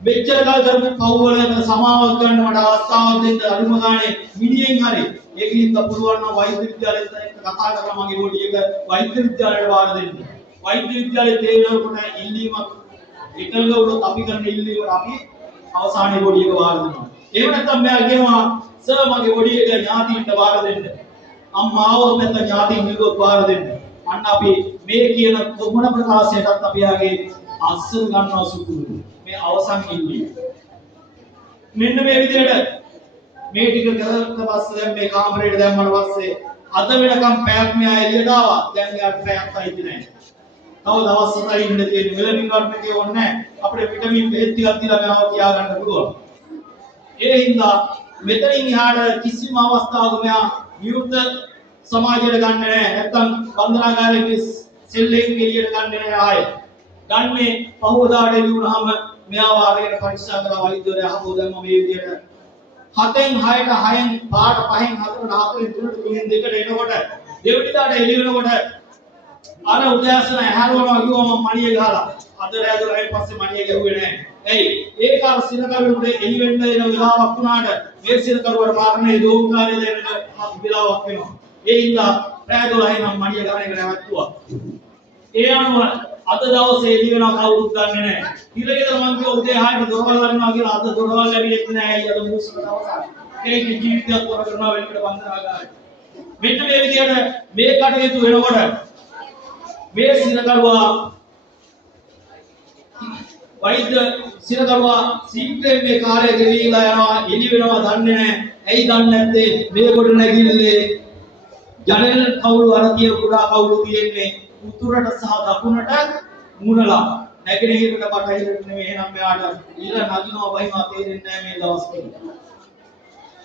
මෙච්චර කල් කරපු පව් වලට සමාවක් ගන්න මට අවස්ථාවක් දෙන්න අනුම ගානේ මිනිහෙන් හරි. ඒකින්ද පුළුවන් නම් වෛද්‍ය විද්‍යාලයට එක්ක කතා කරලා මගේ බොඩි එක වෛද්‍ය විද්‍යාලයට වාර දෙන්න. වෛද්‍ය විද්‍යාලයේ තේරෙනකොට ඉල්ලීමක් එකඟ වුණොත් අපි කරන ඉල්ලීමට අපි අවසානයේ බොඩි එක වාර දෙනවා. එහෙම නැත්නම් මෙයා කියනවා සර් මගේ බොඩි එක ඥාතියින්ට වාර දෙන්න. අම්මා ආවොත් නැත්නම් ඥාතියින් ඉල්ලුවොත් වාර දෙන්න. අන්න අපි මේ කියන මොන ප්‍රකාශයටත් අපි ආගේ අස්සර ගන්නවා සුකුරු. මේ අවසන් ඉල්ලීම. මෙන්න මේ විදිහට මේ ටික කරලා පස්සේ මේ කාමරේට දැම්මම පස්සේ අද වෙනකම් පැයක් මෙයා එළියට ආවා. දැන් එයාට පැයක් අයිති නැහැ. තව දවස් 7යි ඉන්න තියෙන මෙලනින් වර්ණකේ ඕනේ නැහැ. අපිට විටමින් බෙහෙත් ටිකක් දීලා මෙයාව තියාගන්න පුළුවන්. ඒ හින්දා මෙතනින් එහාට කිසිම අවස්ථාවක මෙයා විවෘත සමාජයට ගන්න නැහැ. නැත්තම් බන්ධනාගාරයේ සෙල්ලෙන් එළියට ගන්න නැහැ ආයේ. ගන්නේ පහවදාට එළි වුණාම මෙයාව ආරගෙන පරීක්ෂා කරලා වෛද්‍යවරයා අහපුව දැම්ම මේ විදියට 7න් 6ට 6න් 5ට 5න් 4ට 4න් 3ට 2ට එනකොට දෙවනිදාට එළි වෙනකොට අර උදෑසන හැරවනවා කිව්වම මණිය ගහලා අද රැඳුරෙන් පස්සේ මණිය ගැහුවේ නැහැ. ඇයි? ඒක අර සිනකරුවෙකුට එළි වෙන්න එන වෙලාවක් වුණාට මේ සිනකරුවට මාරණේ දෝංකාරය දෙන්න වෙලාවක් වෙනවා. ඒ හින්දා රැඳුරෙන් නම් මණිය ගහන එක නැවතුවා. ඒ අනුව අද දවසේ එළි වෙනවා කවුරුත් දන්නේ නැහැ. ඊළඟට මම කිව්වා උදේ 6ට දොරවල් අරිනවා කියලා අද දොරවල් ඇවිල්ෙත් නැහැ. අද මුසක දවසක්. ඒකේ ජීවිතයක් තොර කරනවා වෙලකට බන්ධනාගාරේ. මෙන්න මේ විදිහට මේ කටයුතු වෙනකොට මේ සිනකරුවා වෛද්‍ය සිනකරුවා සීක්‍රයෙන් මේ කාර්යය ගෙවිලා යනවා එළි වෙනවා දන්නේ නැහැ. ඇයි දන්නේ නැත්තේ? මේ කොට නැගිල්ලේ ජනෙල් කවුරු අර තිය කුඩා කවුරු තියෙන්නේ උතුරට සහ දකුණට මුණලා නැගෙනහිරට බටහිරට නෙවෙයි. එහෙනම් මෙයාට ඊළ නගිනවා වහිනවා තේරෙන්නේ නැහැ මේ දවස්වල.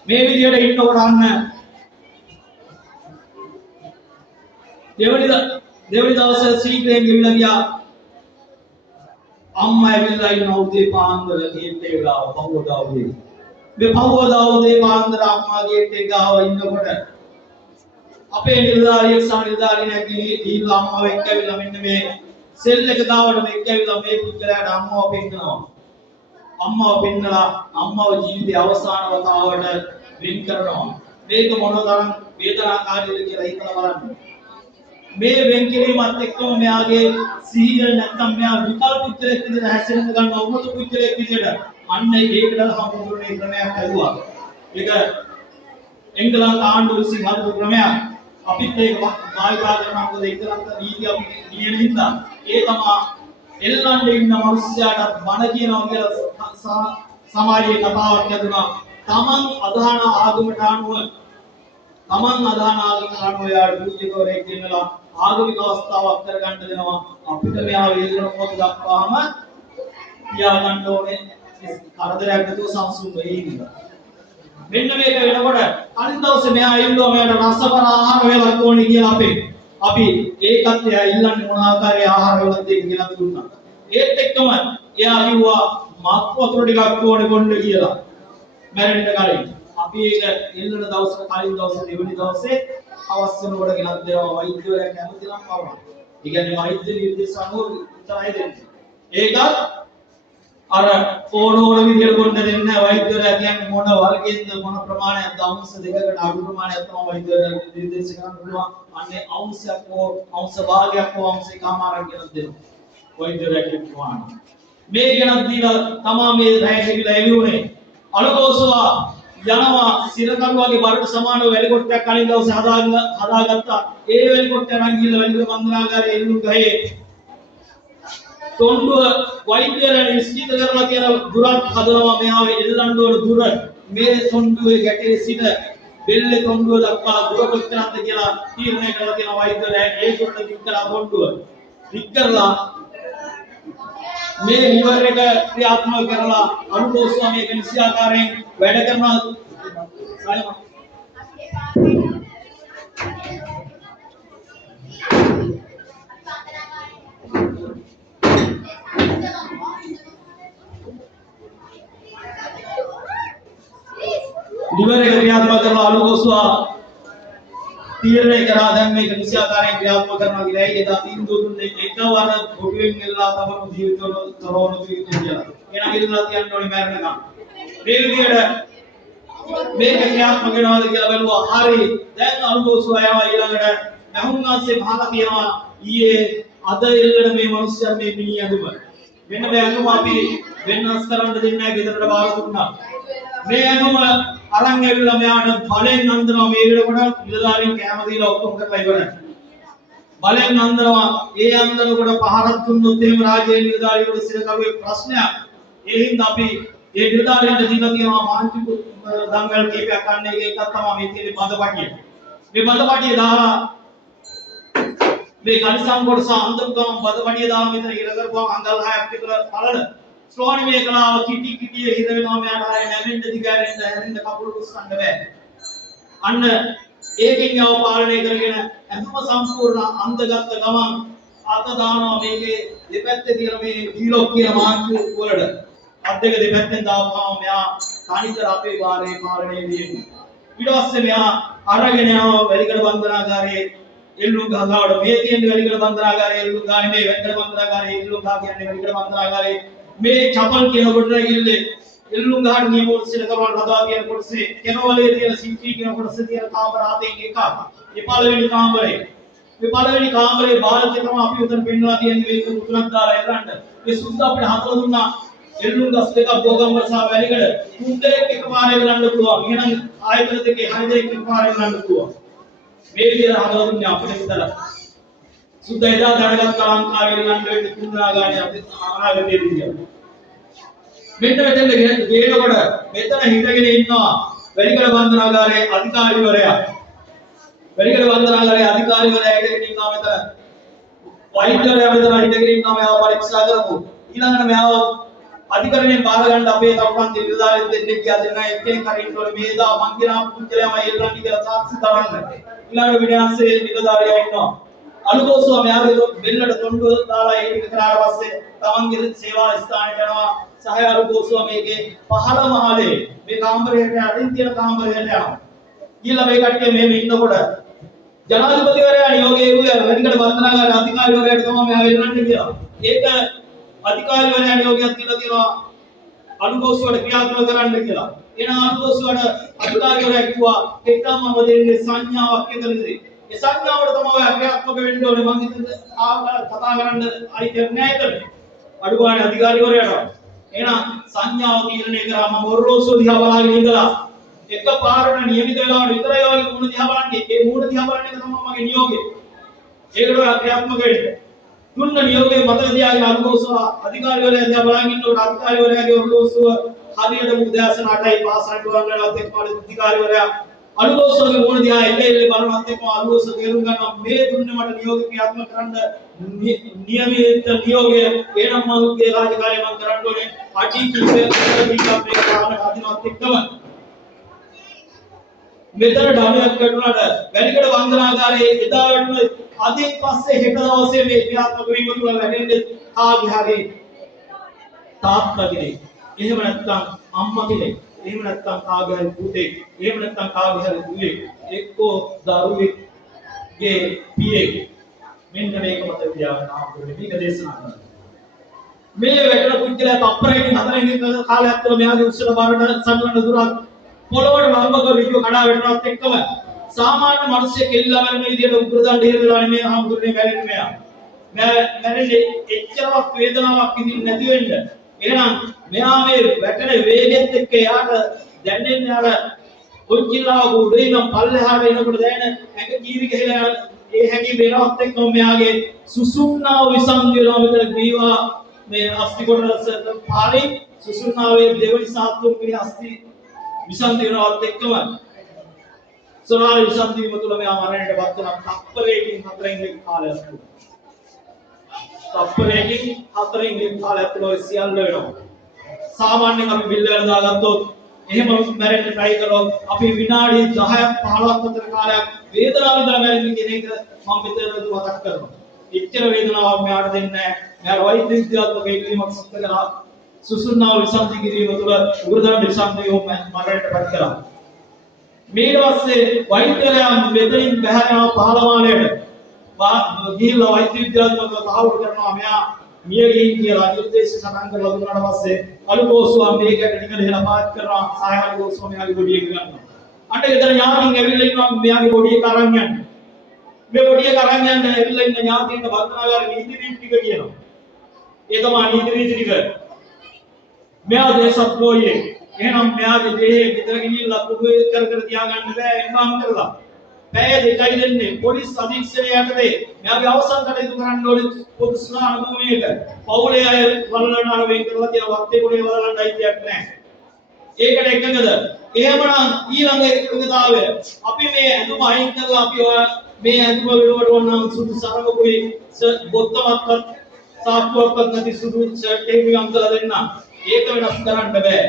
මේ විදිහට ඉන්නකොට අන්න දෙවනි දවසේ සීක්‍රයෙන් ගෙවිලා ගියා. අම්මා ඇවිල්ලා ඉන්න උදේ පාන්දර ගේට් එක ගාව පහවදා උදේ. මේ පහවදා උදේ පාන්දර අම්මා ගේට් එක ගාව ඉන්නකොට අපේ නිලධාරියෙක් සහ නිලධාරියෙක් ගිහිල්ලා අම්මාව එක්ක ඇවිල්ලා මෙන්න මේ සෙල් එක ගාවට එක්ක ඇවිල්ලා මේ පුද්ගලයාට අම්මාව පෙන්නනවා. අම්මාව පෙන්නලා අම්මාව ජීවිතයේ අවසාන වතාවට වෙන් කරනවා. මේක මොනතරම් වේදනාකාරීද කියලා හිතලා බලන්න. මේ වෙන් කිරීමත් එක්කම මෙයාගේ සිහිය නැත්තම් මෙයා විකල්ප පුද්ගලෙක් විදිහට හැසිරෙන්න ගන්නවා. උමතු පුද්ගලෙක් විදිහට අන්න ඒකට හමුදුනේ ක්‍රමයක් හදුවා. ඒක එංගලන්ත ආණ්ඩුව විසින් හදපු ක්‍රමයක්. අපිත් ඒක භාවිතා කරනවා. මොකද එංගලන්ත නීතිය අපි කියන හින්දා ඒ තමයි එල්ලන්නේ ඉන්න මිනිස්සයාට බණ කියනවා කියලා සමාජයේ කතාවක් යදුනා. තමන් අදහන ආගමට අනුව යාට පූජ්‍යකවරයෙක් ගෙන්නලා ආගමික අවස්ථාවක් කරගන්න දෙනවා. අපිට මෙයා වේදන මොහොත දක්වාම තියා ගන්න ඕනේ. කරදරයක් නැතුව සංසුන් වෙයි කියලා. මෙන්න මේක වෙනකොට අනිත් දවසේ මෙයා ඉල්ලුවා මෙයාට රසබර ආහාර වේලක් ඕනේ කියලා අපි ඒකත් එයා ඉල්ලන්නේ මොන ආකාරයේ ආහාර වේලක්ද කියලා දුන්නා. ඒත් එක්කම එයා කිව්වා මත් වතුර ටිකක් ඕනේ කොන්න කියලා. මැරෙන්න කලින් අපි ඒක ඉල්ලන දවසට කලින් දවසේ දෙවෙනි දවසේ අවස් වෙනකොට ගෙනත් දෙනවා වෛද්‍යවරයා කැමති නම් පවරනවා. ඒ කියන්නේ වෛද්‍ය නිර්දේශ අනුව විතරයි දෙන්නේ. ඒකත් අර ඕනෝන විදියට කොන්න දෙන්නේ නැහැ. වෛද්‍යවරයා කියන්නේ මොන වර්ගයෙන්ද මොන ප්‍රමාණයක්ද අංශ දෙකකට අඩු ප්‍රමාණයක් තමයි වෛද්‍යවරයා නිර්දේශ කරන්න පුළුවන්. අන්නේ අංශයක් හෝ අංශ භාගයක් හෝ අංශ එකමාරක් ගෙනත් දෙනවා. වෛද්‍යවරයා කියන ප්‍රමාණය. මේ ගෙනත් දීලා තමා මේ රැය හැකිලා එළියුනේ. අනුකෝසවා යනවා සිරකරුවාගේ බරට සමානව වැලි කොටයක් කලින් දවසේ හදාගත්තා. ඒ වැලි කොටය අරන් ගිහලා වැලිගල බන්ධනාගාරයේ එල්ලුම් ගහේ තොණ්ඩුව වෛද්‍යවරයා නිශ්චිත කරලා කියන දුරක් හදනවා. මෙයාව එල්ලන්න ඕන දුර මේ තොණ්ඩුවේ ගැටේ සිට බෙල්ලේ තොණ්ඩුව දක්වා දුර කොච්චරද කියලා තීරණය කරලා තියෙන වෛද්‍යවරයා ඒ දුරට දික් කරලා තොණ්ඩුව දික් කරලා මේ ලිවර් එක ක්‍රියාත්මක කරලා අනුකෝසවා මේක නිසියාකාරයෙන් වැඩ කරනවා. ලිවර් එක ක්‍රියාත්මක කරලා අනුකෝසවා තීරණය කරා දැන් මේක නිසියාකාරයෙන් ක්‍රියාත්මක කරනවා කියලා. ඒ එදා තීන්දුව දුන්නේ එකවර පොඩුවෙන් එල්ලා තමනු ජීවිතවල තරවණු කියලා. එහෙනම් ඉදලා තියන්න ඕනේ මරණකම්. මේ විදියට මේක ක්‍රියාත්මක වෙනවාද කියලා බලුවා. හරි. දැන් අනුකෝසව යවා ඊළඟට මහුන්වන්සේ මහලා කියනවා ඊයේ අද එල්ලන මේ මිනිස්සුන් මේ මිනිහ ඇඳුම. මෙන්න මේ ඇඳුම අපි වෙනස් කරන්න දෙන්නේ නැහැ. ගෙදරට බාර දුන්නා. මේ ඇඳුම අරන් ඇවිල්ලා මෙයාට බලෙන් නන්දනවා. මේ වෙලකොට නිලධාරීන් කැම දීලා ඔක්කොම කරලා ඉවරයි. බලෙන් නන්දනවා. ඒ අන්දනකොට පහරක් දුන්නොත් එහෙම රාජ්‍ය නිලධාරීවරු සිරකරුවේ ප්‍රශ්නයක්. ඒ හින්දා අපි ඒ නිලධාරීන්ට දීලා තියෙනවා මානසික දංගල් කීපයක් ගන්න එකක් තමයි මේ තියෙන බඳපටිය. මේ බඳපටිය දාලා මේ කනිසම් කොටස අන්දම් ගම බඳපටිය දාලා මෙතන ඉර කරපුවාම අඟල් 6ක් විතර පළල ශ්‍රෝණි මේකලාව කිටි කිටි හිර වෙනවා මෙයාට ආයේ නැමෙන්න දිගාරෙන්න හැරෙන්න කකුල පුස්සන්න බෑ. අන්න ඒකෙන් යව පාලනය කරගෙන ඇතුම සම්පූර්ණ අන්තගත ගමන් අත දානවා මේකේ දෙපැත්තේ තියෙන මේ වීලොක් කියන මාන්තු වලට. අත් දෙක දෙපැත්තෙන් දාපුවාම මෙයා කාණිකර අපේ වාරේ පාලනය වෙන්නේ. ඊට පස්සේ මෙයා අරගෙන යනවා වැලිකඩ බන්ධනාගාරයේ එල්ලුම් ගහනවට මේ තියෙන වැලිකඩ බන්ධනාගාරයේ එල්ලුම් ගානේ මේ වැලිකඩ බන්ධනාගාරයේ එල්ලුම් ගහ කියන්නේ වැලිකඩ බන්ධනාගාරයේ මේ චපල් කියන කොට නැගිල්ලේ එල්ලුම් ගහට නියම උත්සල කරවන හදා තියෙන කොටසේ කෙනවලේ තියෙන සිංචී කියන කොටසේ තියෙන කාමර හතෙන් එකක්. මේ පළවෙනි කාමරේ. මේ පළවෙනි කාමරේ බාහිරේ තමයි අපි උතන පෙන්වලා තියෙන්නේ මේක උතුරක් දාලා එරන්න. මේ සුද්ධ අපිට හතර දුන්නා එල්ලුම් ගස් දෙකක් බෝගම්බර සහ වැලිකඩ තුන්දෙනෙක් එකපාරේ ගලන්න පුළුවන්. එහෙනම් ආයතන දෙකේ හය දෙනෙක් එකපාරේ ගලන්න පුළුවන්. මේ විදිහට හදලා දුන්නේ අපිට විතර. සුද්ධ එදා දඩගත් ලංකාවේ ගලන්න වෙන්නේ තුන්දෙනා ගානේ අපි අනාගතයේ විදියට. මෙන්න මෙතන ගේනකොට මෙතන හිටගෙන ඉන්නවා වැලිකඩ බන්ධනාගාරයේ අධිකාරිවරයා. වැලිකඩ බන්ධනාගාරයේ අධිකාරිවරයා හිටගෙන ඉන්නවා මෙතන. වෛද්‍යවරයා මෙතන හිටගෙන ඉන්නවා මෙයාව පරීක්ෂා කරමු. ඊළඟට මෙයාව අධිකරණයෙන් බාර ගන්න අපේ තවුන් නිලධාරීන් දෙන්නෙක් කියලා දෙනවා එක්කෙනෙක් හරින්න ඕනේ මේ දා මං කියන පුද්ගලයාම එල්ලන්නේ කියලා සාක්ෂි දරන්න. ඊළඟ විද්‍යාංශයේ නිලධාරියා ඉන්නවා. අනුකෝසුව මෙයාගේ බෙල්ලට තොණ්ඩුව දාලා ඒක කරාට පස්සේ තමන්ගේ සේවා ස්ථානයට යනවා. සහය අනුකෝසුව මේකේ පහළ මහලේ මේ කාමරයට අදින් තියෙන කාමරයට යනවා. ඊළඟ මේ කට්ටිය මෙහෙම ඉන්නකොට ජනාධිපතිවරයා නියෝගය වුණා වැලිකඩ බන්ධනාගාරයේ අධිකාරිවරයාට තමයි මෙයා එල්ලන්නේ කියලා. ඒක අධිකාරිවරයා නියෝගයක් දීලා තියෙනවා අනුකෝසුවට ක්‍රියාත්මක කරන්න කියලා. එන අනුකෝසුවට අධිකාරිවරයා කිව්වා හෙටම දෙන්නේ සංඥාවක් විතරයි. ඒ සංඥාවට තමයි ක්‍රියාත්මක වෙන්න ඕනේ. මම හිතන්නේ කතා කරන්න අයිතියක් නැහැ ඒකට. අඩුවානේ අධිකාරිවරයාට. එහෙනම් සංඥාව තීරණය කරාම මොරලෝසුව දිහා බලාගෙන ඉඳලා එක පාරට නියමිත වෙලාවට විතරයි වගේ මූණ දිහා බලන්නේ. ඒ මූණ දිහා බලන එක තමයි මගේ නියෝගය. ඒකට ක්‍රියාත්මක වෙන්න. දුන්න නියෝගයේ මතක තියාගෙන අනුකෝසුව අධිකාරිවරයා දිහා බලන් ඉන්නකොට අධිකාරිවරයාගේ ඔරලෝසුව හරියට මුදෑසන 8යි පාසලට වරනවත් එක්ක අධිකාරිවරයා අනුකෝසුවගේ මූණ දිහා එල්ලෙල්ල බලනවත් එක්ක අනුකෝසුව තේරුම් ගන්නවා මේ දුන්නේ මට නියෝගය ක්‍රියාත්මක කරන්න නියමිත නියෝගය එනම් මගේ රාජකාරිය මම කරන්න ඕනේ අටි කිව්වේ අපේ කාරණා අදිනවත් එක්කම මෙතන ඩමයක් කටුනට වැලිකඩ වන්දනාගාරයේ එදා වෙන අදින් පස්සේ හෙට දවසේ මේ ක්‍රියාත්මක වීම තුල වැඩෙන්නේ කාගේ හරි තාත්තා කෙනෙක්. එහෙම නැත්නම් අම්මා කෙනෙක්. එහෙම නැත්නම් කාගේ හරි පුතෙක්. එහෙම නැත්නම් කාගේ හරි දුවෙක්. එක්කෝ දරුවෙක්ගේ පියෙක්. මෙන්න මේක මත තියාගන්න ආපුනේ මේක දේශනා කරනවා. මේ වැටෙන පුද්ගලයා තප්පරයකින් හතරෙන් කාලයක් තුළ මෙයාගේ උස්සල බාරට සම්ලන දුරක් පොළොවට ලම්බක විදිය කඩා වැටෙනවත් එක්කම සාමාන්‍ය මිනිස්සෙක් එල්ලලා මරන විදියට උග්‍ර දණ්ඩ හේරලා නෙමෙයි ආම්දුරනේ මැරෙන්නේ මෙයා. මැරෙන්නේ එච්චරවත් වේදනාවක් විඳින්න නැති වෙන්න. එහෙනම් මෙයා මේ වැටෙන වේගෙත් එක්ක යාට දැනෙන්නේ අර කොච්චිලාව උඩින් පල්ලෙහාට එනකොට දැනෙන ඇඟ කීරි ගහලා ඒ හැඟි වෙනවත් එක්කම මෙයාගේ සුසුම්නාව විසන්ධි වෙනවා මෙතන ග්‍රීවා මේ අස්ති කොටස පාරේ සුසුම්නාවේ දෙවනි සාත්තුම් පිළි අස්ති විසන්ධි වෙනවත් එක්කම සෝනාලි විසන්ධි වීම තුළ මෙයා මරණයට පත් වෙන තප්පරයකින් හතරෙන් එක් කාලයක් තුළ තප්පරයකින් හතරෙන් එක් කාලයක් තුළ සියල්ල වෙනවා. සාමාන්‍යයෙන් අපි බිල් වල දාගත්තොත් එහෙම මැරෙන්න try කරොත් අපි විනාඩි 10ක් 15ක් අතර කාලයක් වේදනාව විඳලා මැරෙන්න කියන එක මම මෙතනදී මතක් කරනවා. එච්චර වේදනාවක් මෙයාට දෙන්නේ නැහැ. මෙයා වෛද්‍ය විද්‍යාත්මක ඉල්ලීමක් සිදු කරලා සුසුම්නාව විසන්ධි කිරීම තුළ උග්‍රදණ්ඩ විසන්ධිය මරණයට පත් කළා. ඊට පස්සේ වෛද්‍යවරයා මෙතනින් බැහැ යනවා පහළමාලයට. ගිහිල්ලා වෛද්‍ය විද්‍යාත්මකව තහවුරු කරනවා මෙයා මිය ගිහින් කියලා නිර්දේශ සටහන් කරලා දුන්නාට පස්සේ අලුකෝසුව මේකට ටික දෙලා පාත් කරනවා සාය අලුකෝසුව මෙයාගේ බොඩි එක ගන්නවා. අන්න එතන ඥාතින් ඇවිල්ලා ඉන්නවා මෙයාගේ බොඩි එක අරන් යන්න. මේ බොඩි එක අරන් යන්න ඇවිල්ලා ඉන්න ඥාතින්ට වන්දනාගාර නීති රීති ටික කියනවා. ඒ තමයි නීති රීති ටික. මෙයා දේශද්‍රෝහියෙක්. එහෙනම් මෙයාගේ දේහය විතර ගිහිල්ලා කුඩු කර කර තියාගන්න බෑ එම්බම් කරලා. පැය දෙකයි දෙන්නේ පොලිස් අධීක්ෂණයට මෙයාගේ අවසන් කටයුතු කරන්න ඕනේ පොදු ස්නාන භූමියක. පවුලේ අය වලලන වෙන් කරලා තියන වත්තේ කොනේ වලලන්න අයිතියක් නැහැ. ඒකට එකඟද? එහෙමනම් ඊළඟ එකඟතාවය අපි මේ ඇඳුම අයින් කරලා අපි මේ ඇඳුම වෙනුවට වුණාම සුදු සරමකුයි බොත්තමක්වත් සාක්කුවක්වත් නැති සුදු ෂර්ට් එකක් අම්දලා දෙන්න. ඒක වෙනස් කරන්න බෑ.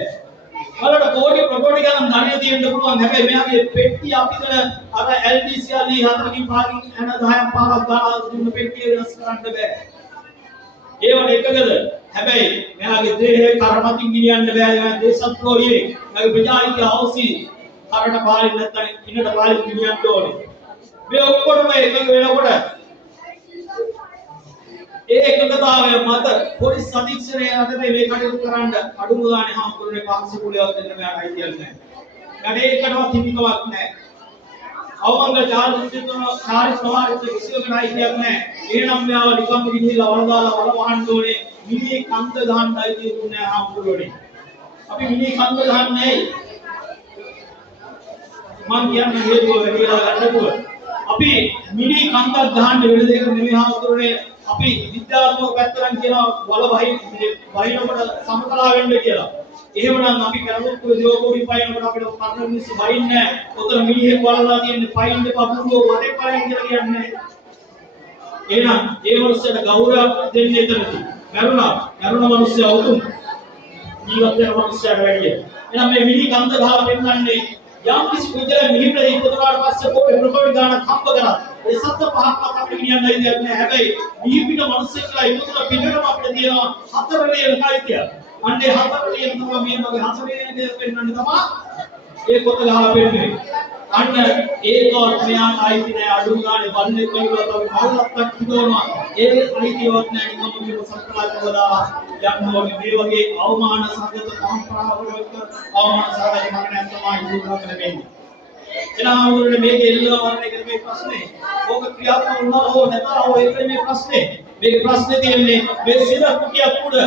වලට කෝටි ප්‍රකෝටි ගණන් ධනෙ තියෙන්න පුළුවන්. හැබැයි මෙයාගේ පෙට්ටිය අපිට අර LDC අලි 4කින් 5කින් එන 10ක් 15ක් ගාලා දුන්න පෙට්ටිය වෙනස් කරන්න බෑ. ඒවට එකගද? හැබැයි මෙයාගේ දේහේ කර්මතින් ගිනියන්න බෑ. මෙයා දේශද්‍රෝහියෙ. මෙයාගේ ප්‍රජායික අවසි කරට පාලින් නැත්නම් ඉන්නට පාලින් ගිනියන්න ඕනේ. මේ ඔක්කොම එකක වෙනකොට ඒ එකකතාවය මත පොලිස් අධීක්ෂණය යටතේ මේ කටයුතු කරන්න අඩුම ගානේ හම්බුනේ 500 කුලියක් දෙන්න මෙයාට අයිතියක් නැහැ. වැඩේ එකටවත් හිමිකමක් නැහැ. අවමංගල චාරිත්‍රාරිත්‍ර කිසිවකට අයිතියක් නැහැ. එහෙනම් මෙයාව නිකම්ම ගිහිල්ලා වලදාලා වල වහන්න ඕනේ. මිනි කන්ද ගහන්න අයිතියක් නැහැ හම්බුනේ. අපි මිනි කන්ද ගහන්නේ මං කියන්නේ හේතුව වැඩිලා ගන්නකො. අපි මිනි කන්දක් ගහන්න වෙන දෙයක් නෙමෙයි හම්බුනේ. අපි විද්‍යාත්මක පැත්තෙන් කියනවා වල වහිනකොට සමතලා වෙන්න කියලා. එහෙමනම් අපි කරමුත් යෝගෝවි පයින්කොට අපිට පරණ මිනිස්සු බයින්නේ නැහැ. උතන මිනිහෙක් වලලා තියෙන්නේ පයින් දෙපා පුරුව වරේ පයින් කියලා කියන්නේ. එහෙනම් ඒ මිනිස්සුන්ට ගෞරවයක් දෙන්නේ එතනදී. කරුණ මිනිස්සු උතුම් ජීවත් වෙන මිනිස්සුන්ට වැඩිය. එහෙනම් මේ මිනි කන්ද ගහලා පෙන්නන්නේ යම් කිසි පුද්ගලයෙක් මිහිපිට ඉපදුනාට පස්සේ කොහේ ප්‍රකෝටි ගානක් හම්බ කරා. ඒ සත්‍ය පහක් අපිට කියන්න දෙයක් නැහැ. හැබැයි මිහිපිට මිනිස්සෙක් කියලා ඉපදුන පිළිවෙලම අපිට තියෙනවා 4 වෙනි කයිතිය. අන්නේ 4 වෙනි තමයි මේ මගේ 4 වෙනි පෙන්නන්නේ තමයි ඒ පොත ගහලා පෙන්නන්නේ. අන්න ඒකවත් මෙයාට අයිති නැහැ. අඩු ගානේ වන්නේ කවුරුත් අපි මල්ලක්ක් හිතවනවා. ඒ අයිතියවත් නැහැ. නිකම්ම මේක සත්‍යලා කවදා යන්න ඕනේ. මේ වගේ අවමාන සංගත පරම්පරාවක අවමාන සාගත මරණයක් තමයි ඉදුණා කරන්නේ. එනහාමුදුරනේ මේක එල්ලව මරණ එක මේ ප්‍රශ්නේ. ඕක ක්‍රියාත්මක වුණා හෝ නැතර හෝ ඒක මේ ප්‍රශ්නේ. මේක ප්‍රශ්නේ තියෙන්නේ මේ සිර කුටියක් උඩ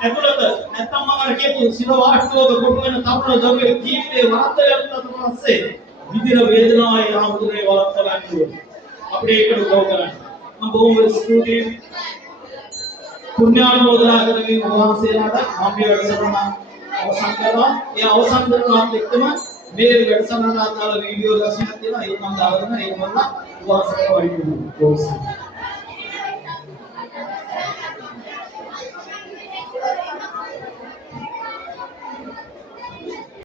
ඇතුළත නැත්තම් මම අර කියපු සිර වාට්ටුවක කොට වෙන තරුණ දරුවෙක් ජීවිතේ වරද්දගත්තට පස්සේ විඳින වේදනාවයි ආමුදුරේ වළක්ව ගන්න ඕනේ. අපිට ඒකට උදව් කරන්න. මම බොහොම ස්තුතියි. පුණ්‍යානුමෝදනා කරමින් වහන්සේලාට මම මේ වැඩසටහන අවසන් කරනවා. ඒ අවසන් කරනවත් එක්කම මේ වැඩසටහන අදාළ වීඩියෝ දර්ශනයක් තියෙනවා. ඒක මම දාලා දෙනවා. ඒක මම වහන්සේට වඩින්න ඕනේ.